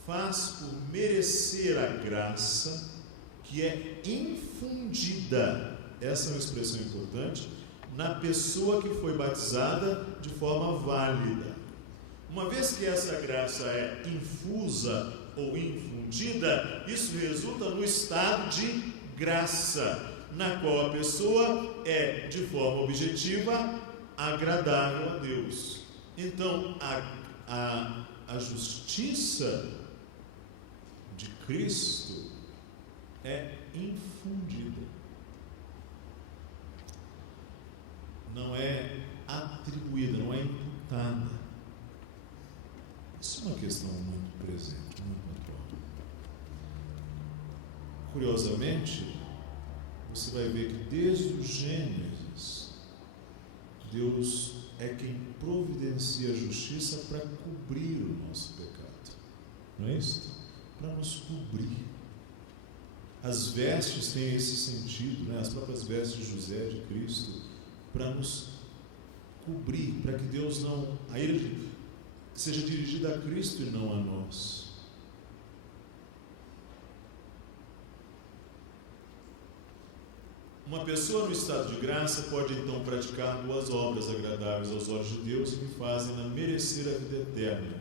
faz por merecer a graça que é infundida, essa é uma expressão importante, na pessoa que foi batizada de forma válida. Uma vez que essa graça é infusa ou infundida, isso resulta no estado de graça, na qual a pessoa é, de forma objetiva, agradável a Deus. Então, a justiça de Cristo é infundida, não é atribuída, não é imputada. Isso é uma questão muito presente, muito atual. Curiosamente, você vai ver que desde o Gênesis, Deus é quem providencia a justiça para cobrir o nosso pecado. Não é isso? Para nos cobrir. As vestes têm esse sentido, né? As próprias vestes de José, de Cristo, para nos cobrir, para que Deus a Ele seja dirigida a Cristo e não a nós. Uma pessoa no estado de graça pode então praticar boas obras agradáveis aos olhos de Deus que fazem-na merecer a vida eterna.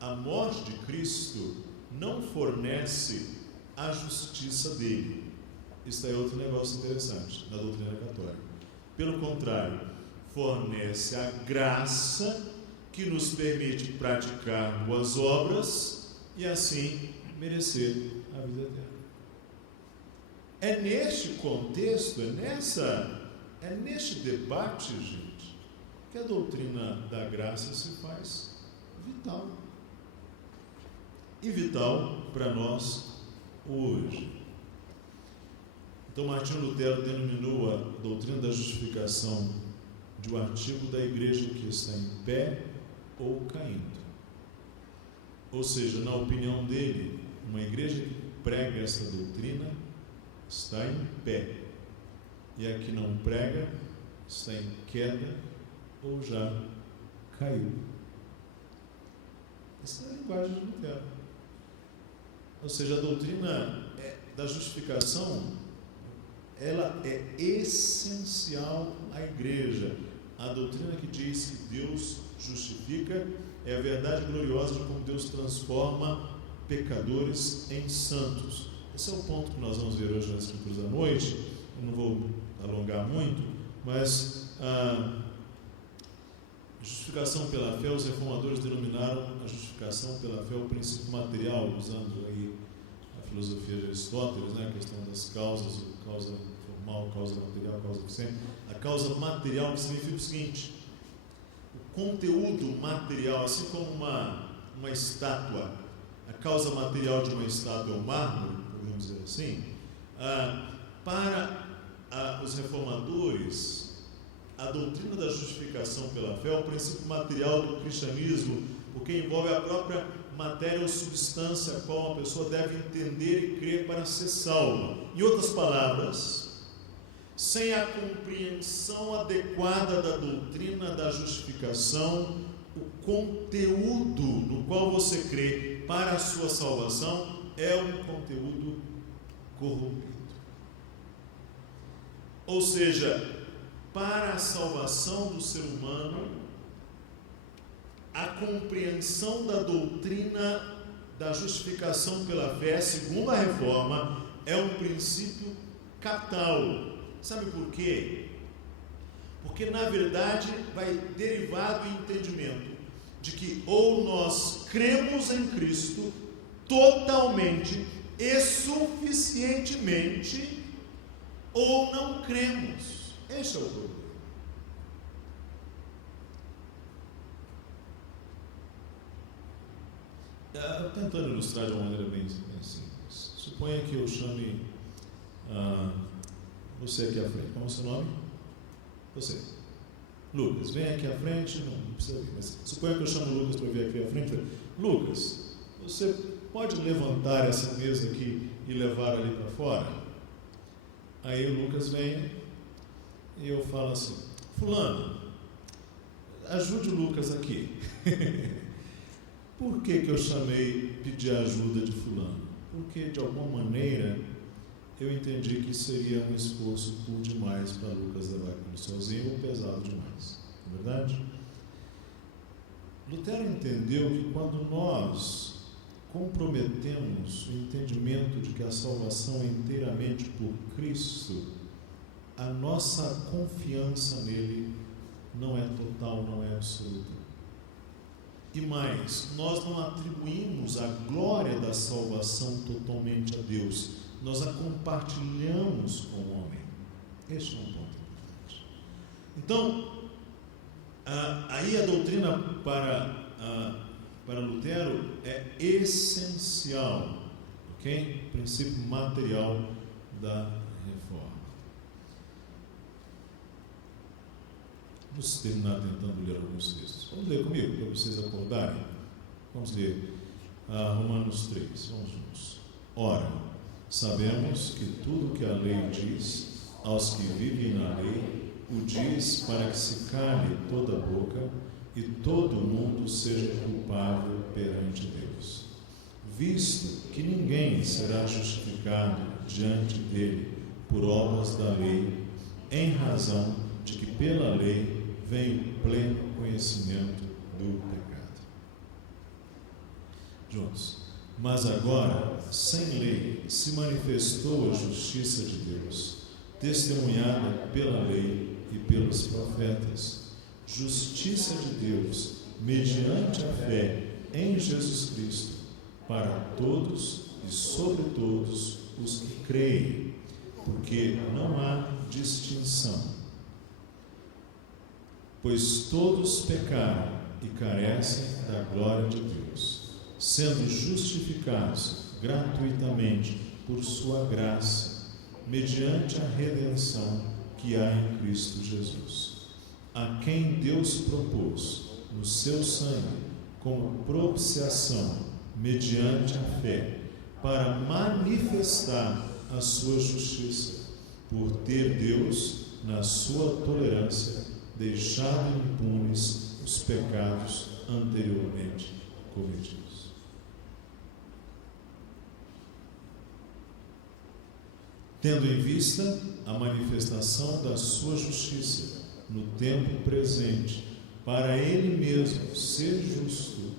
A morte de Cristo não fornece a justiça dele. Isso é outro negócio interessante na doutrina católica. Pelo contrário, fornece a graça que nos permite praticar boas obras e assim merecer a vida eterna. É neste contexto, é neste debate, gente, que a doutrina da graça se faz vital. E vital para nós hoje. Então, Martinho Lutero denominou a doutrina da justificação de um artigo da igreja que está em pé ou caindo. Ou seja, na opinião dele, uma igreja que prega essa doutrina está em pé, e a que não prega está em queda ou já caiu. Essa é a linguagem de Lutero. Ou seja, a doutrina da justificação, ela é essencial à igreja. A doutrina que diz que Deus justifica é a verdade gloriosa de como Deus transforma pecadores em santos. Esse é o ponto que nós vamos ver hoje nas Escrituras da noite. Eu não vou alongar muito, mas a justificação pela fé, os reformadores denominaram a justificação pela fé o princípio material, usando aí a filosofia de Aristóteles, né, a questão das causas, causa formal, causa material, causa eficiente. A causa material significa o seguinte: o conteúdo material, assim como uma estátua, a causa material de uma estátua é o mármore, podemos dizer assim, para os reformadores, a doutrina da justificação pela fé é o princípio material do cristianismo, porque envolve a própria matéria ou substância a qual uma pessoa deve entender e crer para ser salva. Em outras palavras, sem a compreensão adequada da doutrina da justificação, o conteúdo no qual você crê para a sua salvação é um conteúdo corrompido. Ou seja, para a salvação do ser humano, a compreensão da doutrina da justificação pela fé, segundo a Reforma, é um princípio capital. Sabe por quê? Porque, na verdade, vai derivar do entendimento de que ou nós cremos em Cristo totalmente e suficientemente, ou não cremos. Este é o problema. Tentando ilustrar de uma maneira bem simples. Suponha que eu chame você aqui à frente. Qual é o seu nome? Você. Lucas, vem aqui à frente. Não precisa vir, mas suponha que eu chamo o Lucas para vir aqui à frente. Lucas, você pode levantar essa mesa aqui e levar ali para fora? Aí o Lucas vem e eu falo assim: fulano, ajude o Lucas aqui. Por que eu pedi a ajuda de fulano? Porque, de alguma maneira, eu entendi que seria um esforço por demais para Lucas levar aquilo sozinho ou pesado demais. Não é verdade? Lutero entendeu que quando nós comprometemos o entendimento de que a salvação é inteiramente por Cristo, a nossa confiança nele não é total, não é absoluta. E mais, nós não atribuímos a glória da salvação totalmente a Deus, nós a compartilhamos com o homem. Este é um ponto importante. Então, aí a doutrina para Lutero é essencial, ok? Princípio material da reforma. Vamos terminar tentando ler alguns textos. Vamos ler comigo, para vocês acordarem. Vamos ler Romanos 3. Vamos juntos. Ora, sabemos que tudo que a lei diz aos que vivem na lei, o diz para que se cale toda a boca e todo mundo seja culpável perante Deus. Visto que ninguém será justificado diante dele por obras da lei, em razão de que pela lei vem o pleno conhecimento do pecado. Juntos. Mas agora, sem lei, se manifestou a justiça de Deus, testemunhada pela lei e pelos profetas, justiça de Deus mediante a fé em Jesus Cristo, para todos e sobre todos os que creem, porque não há distinção. Pois todos pecaram e carecem da glória de Deus, sendo justificados gratuitamente por sua graça, mediante a redenção que há em Cristo Jesus, a quem Deus propôs no seu sangue como propiciação mediante a fé, para manifestar a sua justiça, por ter Deus, na sua tolerância, deixado impunes os pecados anteriormente cometidos. Tendo em vista a manifestação da sua justiça no tempo presente, para ele mesmo ser justo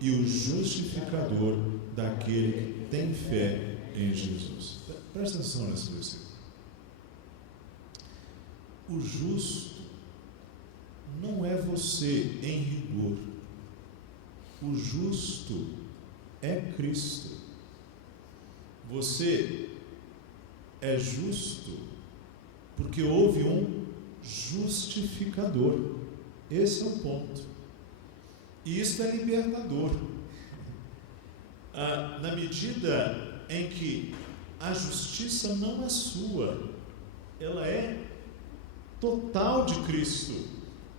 e o justificador daquele que tem fé em Jesus. Presta atenção nesse versículo. O justo não é você em rigor. O justo é Cristo. Você é justo porque houve um justificador. Esse é o ponto. E isso é libertador. Na medida em que a justiça não é sua, ela é total de Cristo.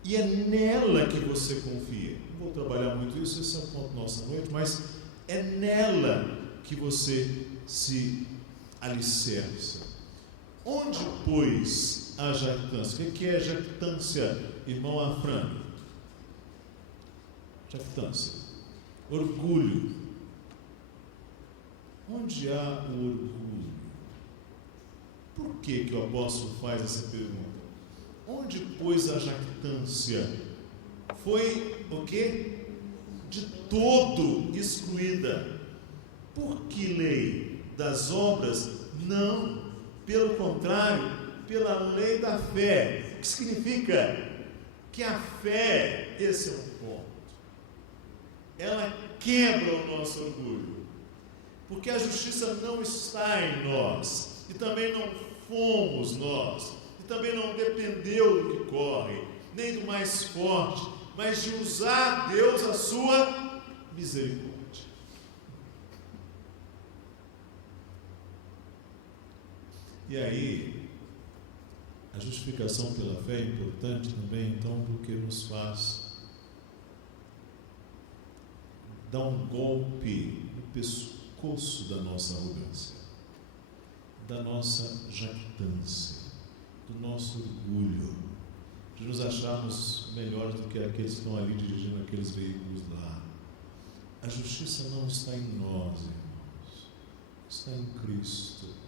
E é nela que você confia. Não vou trabalhar muito isso, esse é o ponto nossa noite, mas é nela que você se alicerça. Onde, pois, a jactância? O que é jactância, irmão Afrânio? Jactância. Orgulho. Onde há o orgulho? Por que o apóstolo faz essa pergunta? Onde, pois, a jactância? Foi o quê? De todo excluída. Por que lei? Das obras? Não. Pelo contrário, pela lei da fé. O que significa? Que a fé, esse é um ponto, ela quebra o nosso orgulho. Porque a justiça não está em nós. E também não fomos nós. E também não dependeu do que corre, nem do mais forte, mas de usar Deus a sua misericórdia. E aí, a justificação pela fé é importante também, então, porque nos faz dar um golpe no pescoço da nossa arrogância, da nossa jactância, do nosso orgulho, de nos acharmos melhores do que aqueles que estão ali dirigindo aqueles veículos lá. A justiça não está em nós, irmãos, está em Cristo.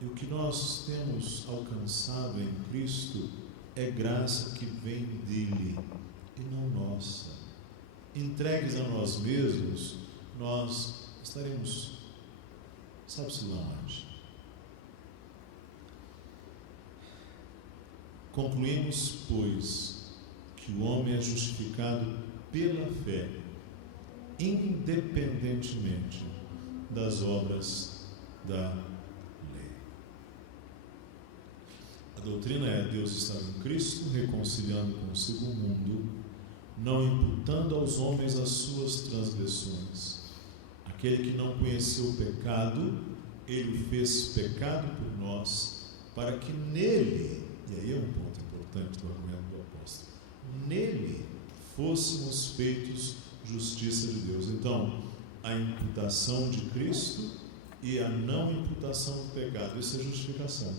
E o que nós temos alcançado em Cristo é graça que vem dele e não nossa. Entregues a nós mesmos, nós estaremos, sabe-se lá onde. Concluímos, pois, que o homem é justificado pela fé, independentemente das obras da lei. A doutrina é: Deus estava em Cristo, reconciliando consigo o mundo, não imputando aos homens as suas transgressões. Aquele que não conheceu o pecado, ele o fez pecado por nós, para que nele, e aí é um ponto importante do argumento do apóstolo, nele fôssemos feitos justiça de Deus. Então, a imputação de Cristo e a não imputação do pecado, isso é justificação.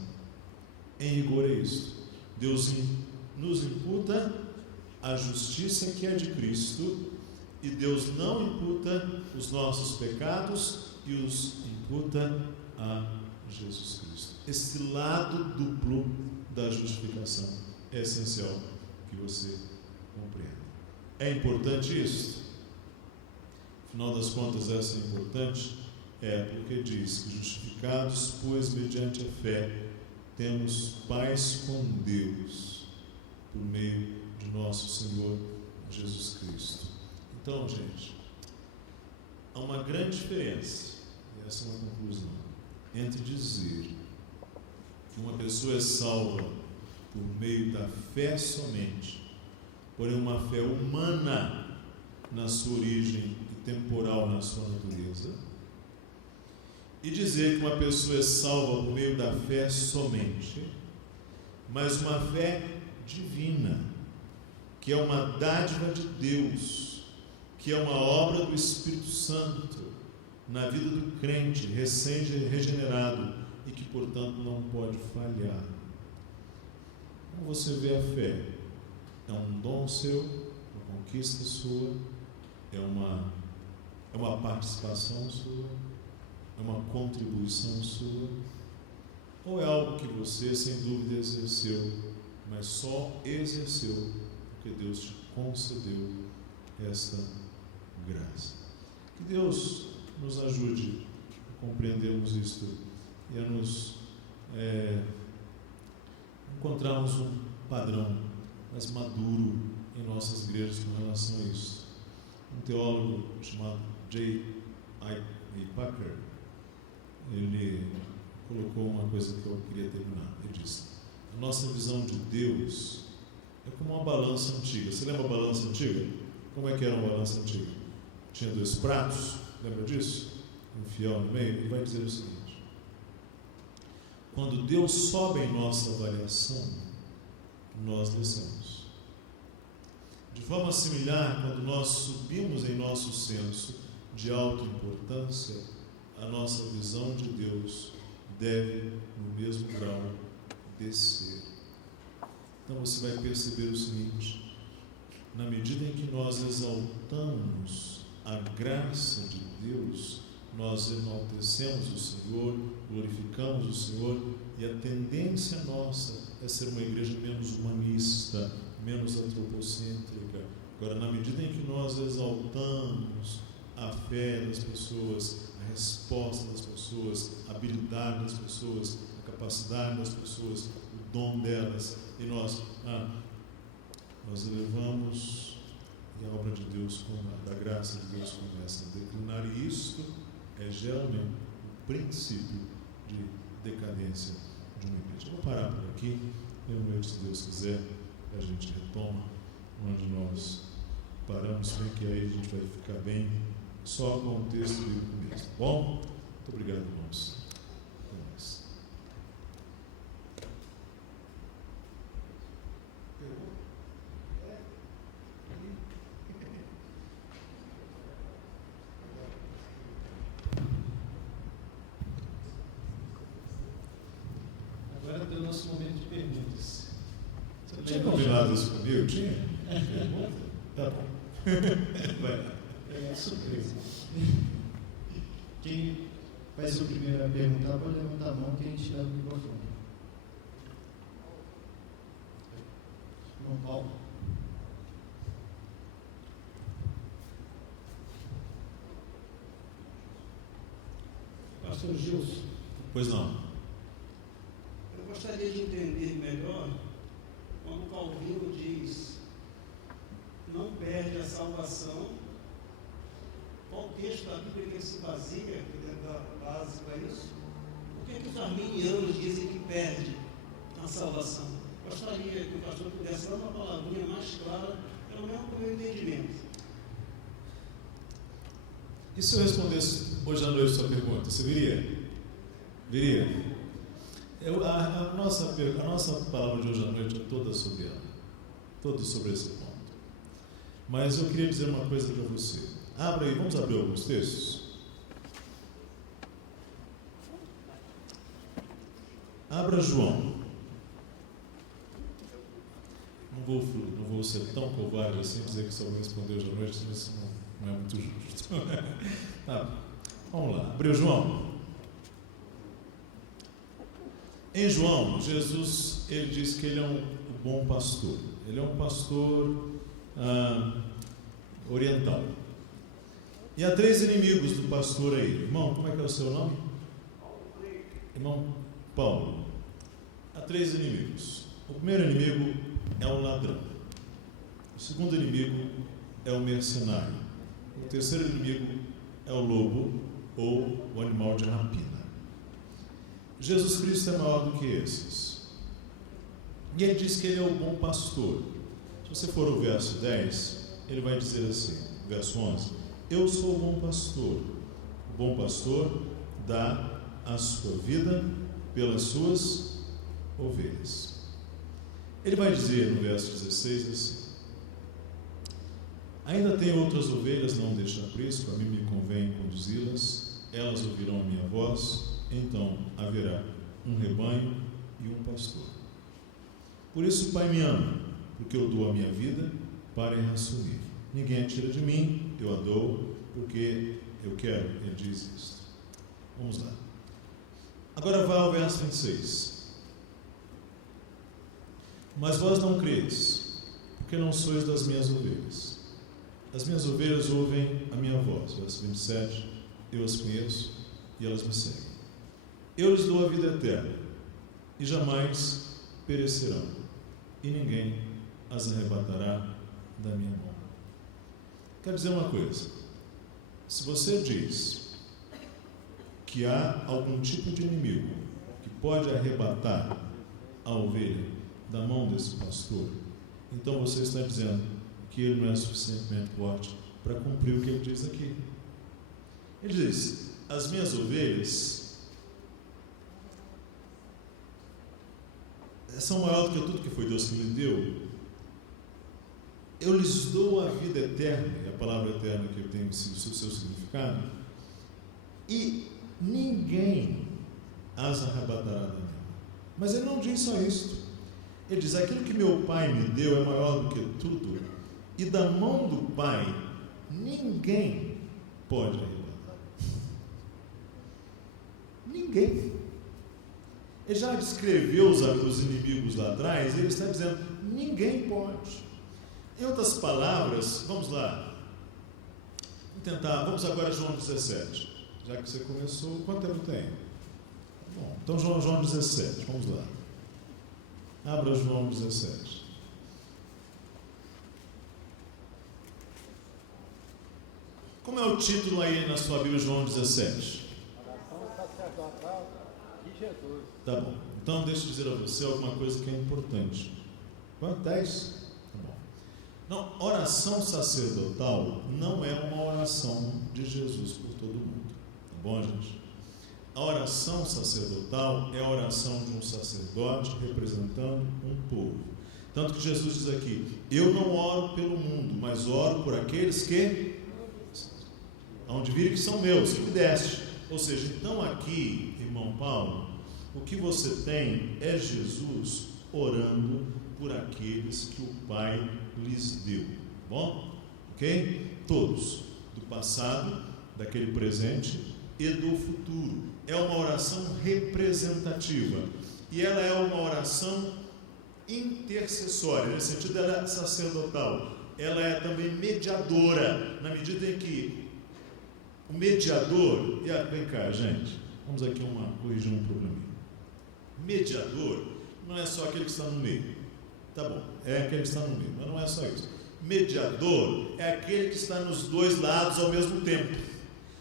Em rigor é isto. Deus nos imputa a justiça que é de Cristo, e Deus não imputa os nossos pecados e os imputa a Jesus Cristo. Esse lado duplo da justificação é essencial que você compreenda. É importante isso? Afinal das contas, essa é importante? É porque diz que justificados, pois mediante a fé, temos paz com Deus, por meio de nosso Senhor Jesus Cristo. Então, gente, há uma grande diferença, e essa é uma conclusão, entre dizer que uma pessoa é salva por meio da fé somente, porém uma fé humana na sua origem e temporal na sua natureza, e dizer que uma pessoa é salva por meio da fé somente, mas uma fé divina, que é uma dádiva de Deus, que é uma obra do Espírito Santo na vida do crente recém-regenerado e que, portanto, não pode falhar. Como você vê a fé? É um dom seu, uma conquista sua, é uma participação sua, é uma contribuição sua, ou é algo que você, sem dúvida, exerceu, mas só exerceu porque Deus te concedeu esta graça? Que Deus nos ajude a compreendermos isto e a nos encontrarmos um padrão mais maduro em nossas igrejas com relação a isso. Um teólogo chamado J.I. Packer, ele colocou uma coisa que eu queria terminar. Ele disse: a nossa visão de Deus é como uma balança antiga. Você lembra a balança antiga? Como é que era uma balança antiga? Tinha 2 pratos, lembra disso? Um fiel no meio. Ele vai dizer o seguinte: quando Deus sobe em nossa avaliação, nós descemos. forma similar, quando nós subimos em nosso senso de autoimportância, a nossa visão de Deus deve, no mesmo grau, descer. Então você vai perceber o seguinte: na medida em que nós exaltamos a graça de Deus, nós enaltecemos o Senhor, glorificamos o Senhor, e a tendência nossa é ser uma igreja menos humanista, menos antropocêntrica. Agora, na medida em que nós exaltamos a fé das pessoas, a resposta das pessoas, a habilidade das pessoas, a capacidade das pessoas, o dom delas, e nós elevamos, e a obra de Deus, da graça de Deus, começa a declinar, e isto é geralmente o princípio de decadência de uma igreja. Vou parar por aqui, e se Deus quiser, a gente retoma onde nós paramos, bem que aí a gente vai ficar bem só com o texto bíblico mesmo. Bom? Muito obrigado, irmãos. Até mais. Agora pelo nosso momento de perguntas. Você não tinha combinado isso comigo? Tinha? Tá bom. Vai lá. É surpresa. Quem vai ser o primeiro a perguntar pode levantar a mão que a gente leva o microfone. João Paulo. Pastor Gilson. Pois não. Eu gostaria de entender melhor quando Calvino diz: não perde a salvação. Qual texto da Bíblia que ele se baseia, que é da base para isso? Por que os arminianos dizem que perde a salvação? Gostaria que o pastor pudesse dar uma palavrinha mais clara, pelo menos para o meu entendimento. E se eu respondesse hoje à noite a sua pergunta, você viria? Viria? A nossa palavra de hoje à noite é toda sobre ela, toda sobre esse ponto. Mas eu queria dizer uma coisa para você. Abra aí, vamos abrir alguns textos. Abra João. Não vou ser tão covarde assim dizer que só vou responder hoje à noite, senão isso não é muito justo. Tá, vamos lá. Abriu João. Em João, Jesus, ele diz que ele é um bom pastor. Ele é um pastor oriental. E há 3 inimigos do pastor aí. Irmão, como é que é o seu nome? Irmão Paulo. Há 3 inimigos. O primeiro inimigo é o ladrão. O segundo inimigo é o mercenário. O terceiro inimigo é o lobo ou o animal de rapina. Jesus Cristo é maior do que esses. E ele diz que ele é o bom pastor. Se você for ao verso 10, ele vai dizer assim, verso 11: eu sou o bom pastor. O bom pastor dá a sua vida pelas suas ovelhas. Ele vai dizer no verso 16 assim: ainda tem outras ovelhas, não deixa aprisco, a mim me convém conduzi-las, elas ouvirão a minha voz, então haverá um rebanho e um pastor. Por isso o Pai me ama, porque eu dou a minha vida para reassumir. Ninguém a tira de mim, eu a dou, porque eu quero. Ele diz isto. Vamos lá. Agora vá ao verso 26. Mas vós não credes, porque não sois das minhas ovelhas. As minhas ovelhas ouvem a minha voz. Verso 27. Eu as conheço e elas me seguem. Eu lhes dou a vida eterna e jamais perecerão, e ninguém as arrebatará da minha mão. Quero dizer uma coisa: se você diz que há algum tipo de inimigo que pode arrebatar a ovelha da mão desse pastor, então você está dizendo que ele não é suficientemente forte para cumprir o que ele diz aqui. Ele diz: as minhas ovelhas são maior do que tudo que foi Deus que me deu. eu lhes dou a vida eterna, e a palavra eterna que tem o seu significado, e ninguém as arrebatará da minha. Mas ele não diz só isso. Ele diz: aquilo que meu Pai me deu é maior do que tudo, e da mão do Pai ninguém pode arrebatar. Ninguém. Ele já descreveu os inimigos lá atrás, e ele está dizendo: ninguém pode. Em outras palavras, vamos lá. Vamos agora a João 17. Já que você começou, quanto tempo tem? Bom, então João 17, vamos lá. Abra João 17. Como é o título aí na sua Bíblia, João 17? Oração sacerdotal de Jesus. Tá bom. Então deixa eu dizer a você alguma coisa que é importante. Quanto? 10? Tá bom. Não, oração sacerdotal não é uma oração de Jesus por todo mundo. Tá bom, gente? A oração sacerdotal é a oração de um sacerdote representando um povo. Tanto que Jesus diz aqui: eu não oro pelo mundo, mas oro por aqueles que, onde virem que são meus, que me deste. Ou seja, então aqui, irmão Paulo, o que você tem é Jesus orando por aqueles que o Pai lhes deu. Bom? Ok? Todos. Do passado, daquele presente e do futuro. É uma oração representativa. E ela é uma oração intercessória. Nesse sentido, ela é sacerdotal. Ela é também mediadora, na medida em que o mediador... Vem cá, gente. Vamos aqui corrigir um probleminha. Mediador não é só aquele que está no meio. Tá bom, é aquele que está no meio, mas não é só isso. Mediador é aquele que está nos dois lados ao mesmo tempo.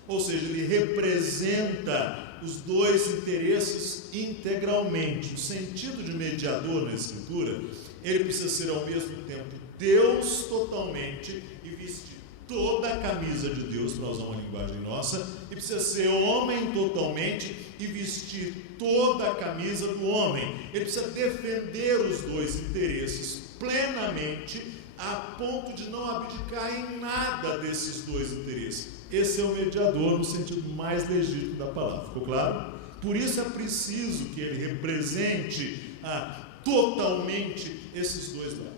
Ou seja, ele representa os dois interesses integralmente. O sentido de mediador na Escritura, ele precisa ser ao mesmo tempo Deus totalmente e vestir toda a camisa de Deus, para usar uma linguagem nossa, e precisa ser homem totalmente e vestir toda a camisa do homem. Ele precisa defender os dois interesses plenamente, a ponto de não abdicar em nada desses dois interesses. Esse é o mediador no sentido mais legítimo da palavra, ficou claro? Por isso é preciso que ele represente totalmente esses dois lados.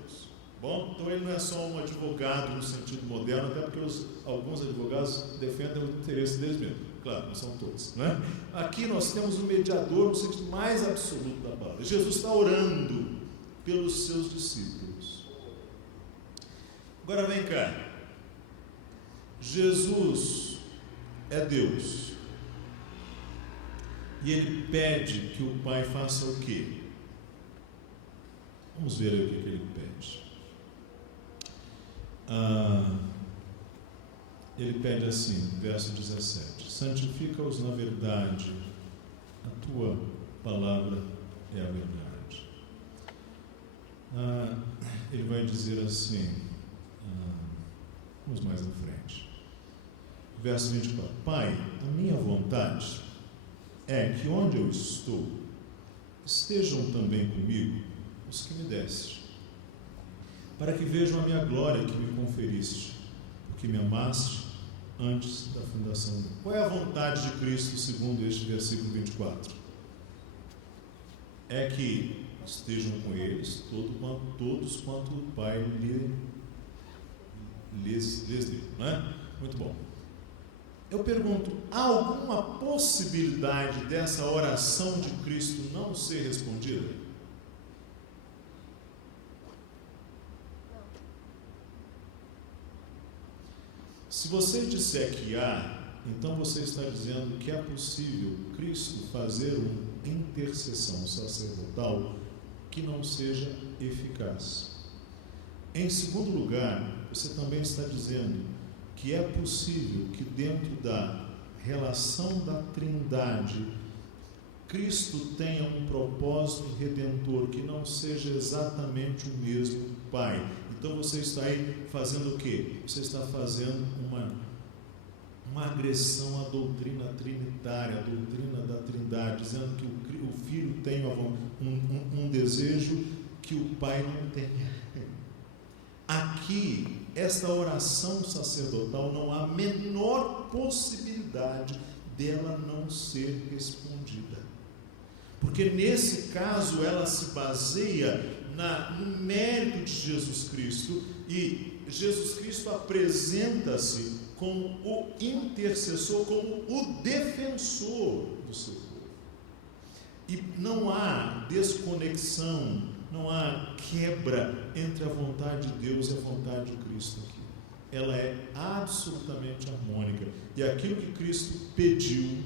Bom, então ele não é só um advogado no sentido moderno, até porque alguns advogados defendem o interesse deles mesmos. Claro, não são todos, né? Aqui nós temos um mediador no sentido mais absoluto da palavra. Jesus está orando pelos seus discípulos. Agora vem cá. Jesus é Deus. E ele pede que o Pai faça o quê? Vamos ver aí o que ele pede. Ele pede assim, verso 17: santifica-os na verdade, a tua palavra é a verdade. Ele vai dizer assim, vamos mais à frente. Verso 24: Pai, a minha vontade é que onde eu estou, estejam também comigo os que me deste, para que vejam a minha glória que me conferiste, porque me amaste antes da fundação do mundo. Qual é a vontade de Cristo segundo este versículo 24? É que estejam com eles todos quanto o Pai lhes deu, não é? Muito bom. Eu pergunto, há alguma possibilidade dessa oração de Cristo não ser respondida? Se você disser que há, então você está dizendo que é possível Cristo fazer uma intercessão sacerdotal que não seja eficaz. Em segundo lugar, você também está dizendo que é possível que dentro da relação da Trindade, Cristo tenha um propósito redentor que não seja exatamente o mesmo Pai. Então você está aí fazendo o quê? Você está fazendo uma agressão à doutrina trinitária, à doutrina da Trindade, dizendo que o Filho tem um desejo que o Pai não tem. aqui, esta oração sacerdotal, não há a menor possibilidade dela não ser respondida. Porque nesse caso ela se baseia no mérito de Jesus Cristo, e Jesus Cristo apresenta-se como o intercessor, como o defensor do seu povo. E não há desconexão, não há quebra entre a vontade de Deus e a vontade de Cristo aqui. Ela é absolutamente harmônica. E aquilo que Cristo pediu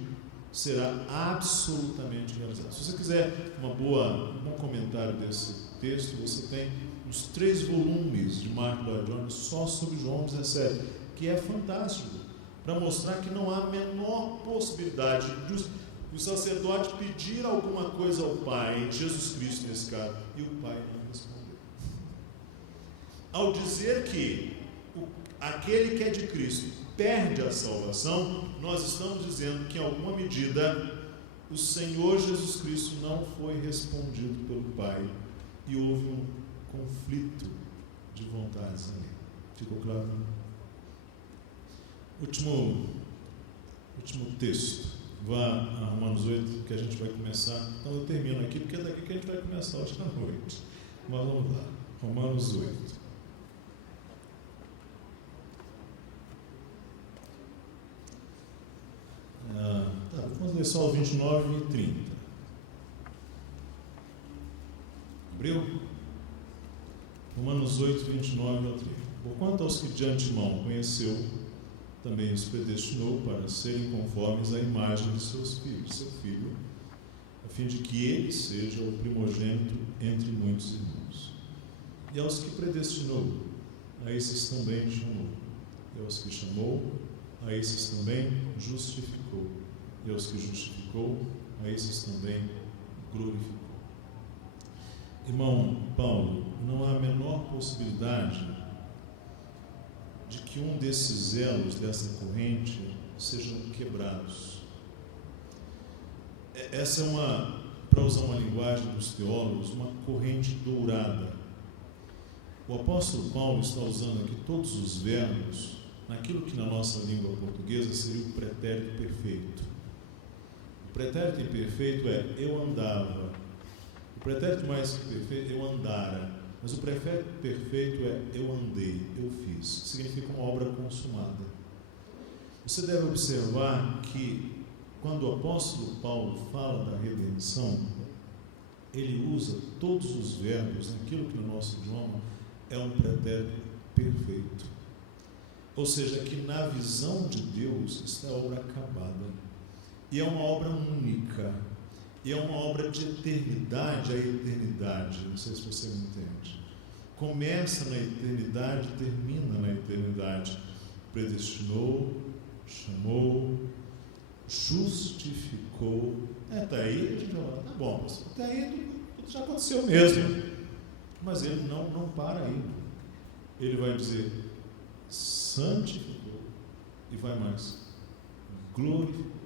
será absolutamente realizado. Se você quiser um bom comentário desse texto, você tem os 3 volumes de Mark Lloyd Jones só sobre João 17, que é fantástico, para mostrar que não há a menor possibilidade de o sacerdote pedir alguma coisa ao Pai, Jesus Cristo nesse caso, e o Pai não responder. Ao dizer que aquele que é de Cristo perde a salvação, nós estamos dizendo que, em alguma medida, o Senhor Jesus Cristo não foi respondido pelo Pai e houve um conflito de vontades ali. Ficou claro? Último texto. Vá a Romanos 8, que a gente vai começar. Então eu termino aqui, porque é daqui que a gente vai começar hoje à noite. Mas vamos lá. Romanos 8. Vamos ler só o 29 e 30. Abriu? Romanos 8, 29 ao 30. Porquanto aos que de antemão conheceu, também os predestinou para serem conformes à imagem de seu filho, a fim de que ele seja o primogênito entre muitos irmãos. E aos que predestinou, a esses também chamou. E aos que chamou, a esses também justificou. E aos que justificou, a esses também glorificou. Irmão Paulo, não há a menor possibilidade de que um desses elos dessa corrente sejam quebrados. Essa é para usar uma linguagem dos teólogos, uma corrente dourada. O apóstolo Paulo está usando aqui todos os verbos naquilo que na nossa língua portuguesa seria o pretérito perfeito. O pretérito imperfeito é eu andava. O pretérito mais perfeito é eu andara. Mas o pretérito perfeito é eu andei, eu fiz. Significa uma obra consumada. Você deve observar que quando o apóstolo Paulo fala da redenção, ele usa todos os verbos naquilo que no nosso idioma é um pretérito perfeito. Ou seja, que na visão de Deus está a obra acabada. E é uma obra única. E é uma obra de eternidade a eternidade. Não sei se você me entende. Começa na eternidade, termina na eternidade. Predestinou, chamou, justificou. Está aí, a gente vai falar, tá bom, até aí tudo já aconteceu mesmo. Mas ele não para aí. Ele vai dizer, santificou, e vai mais, glorificou.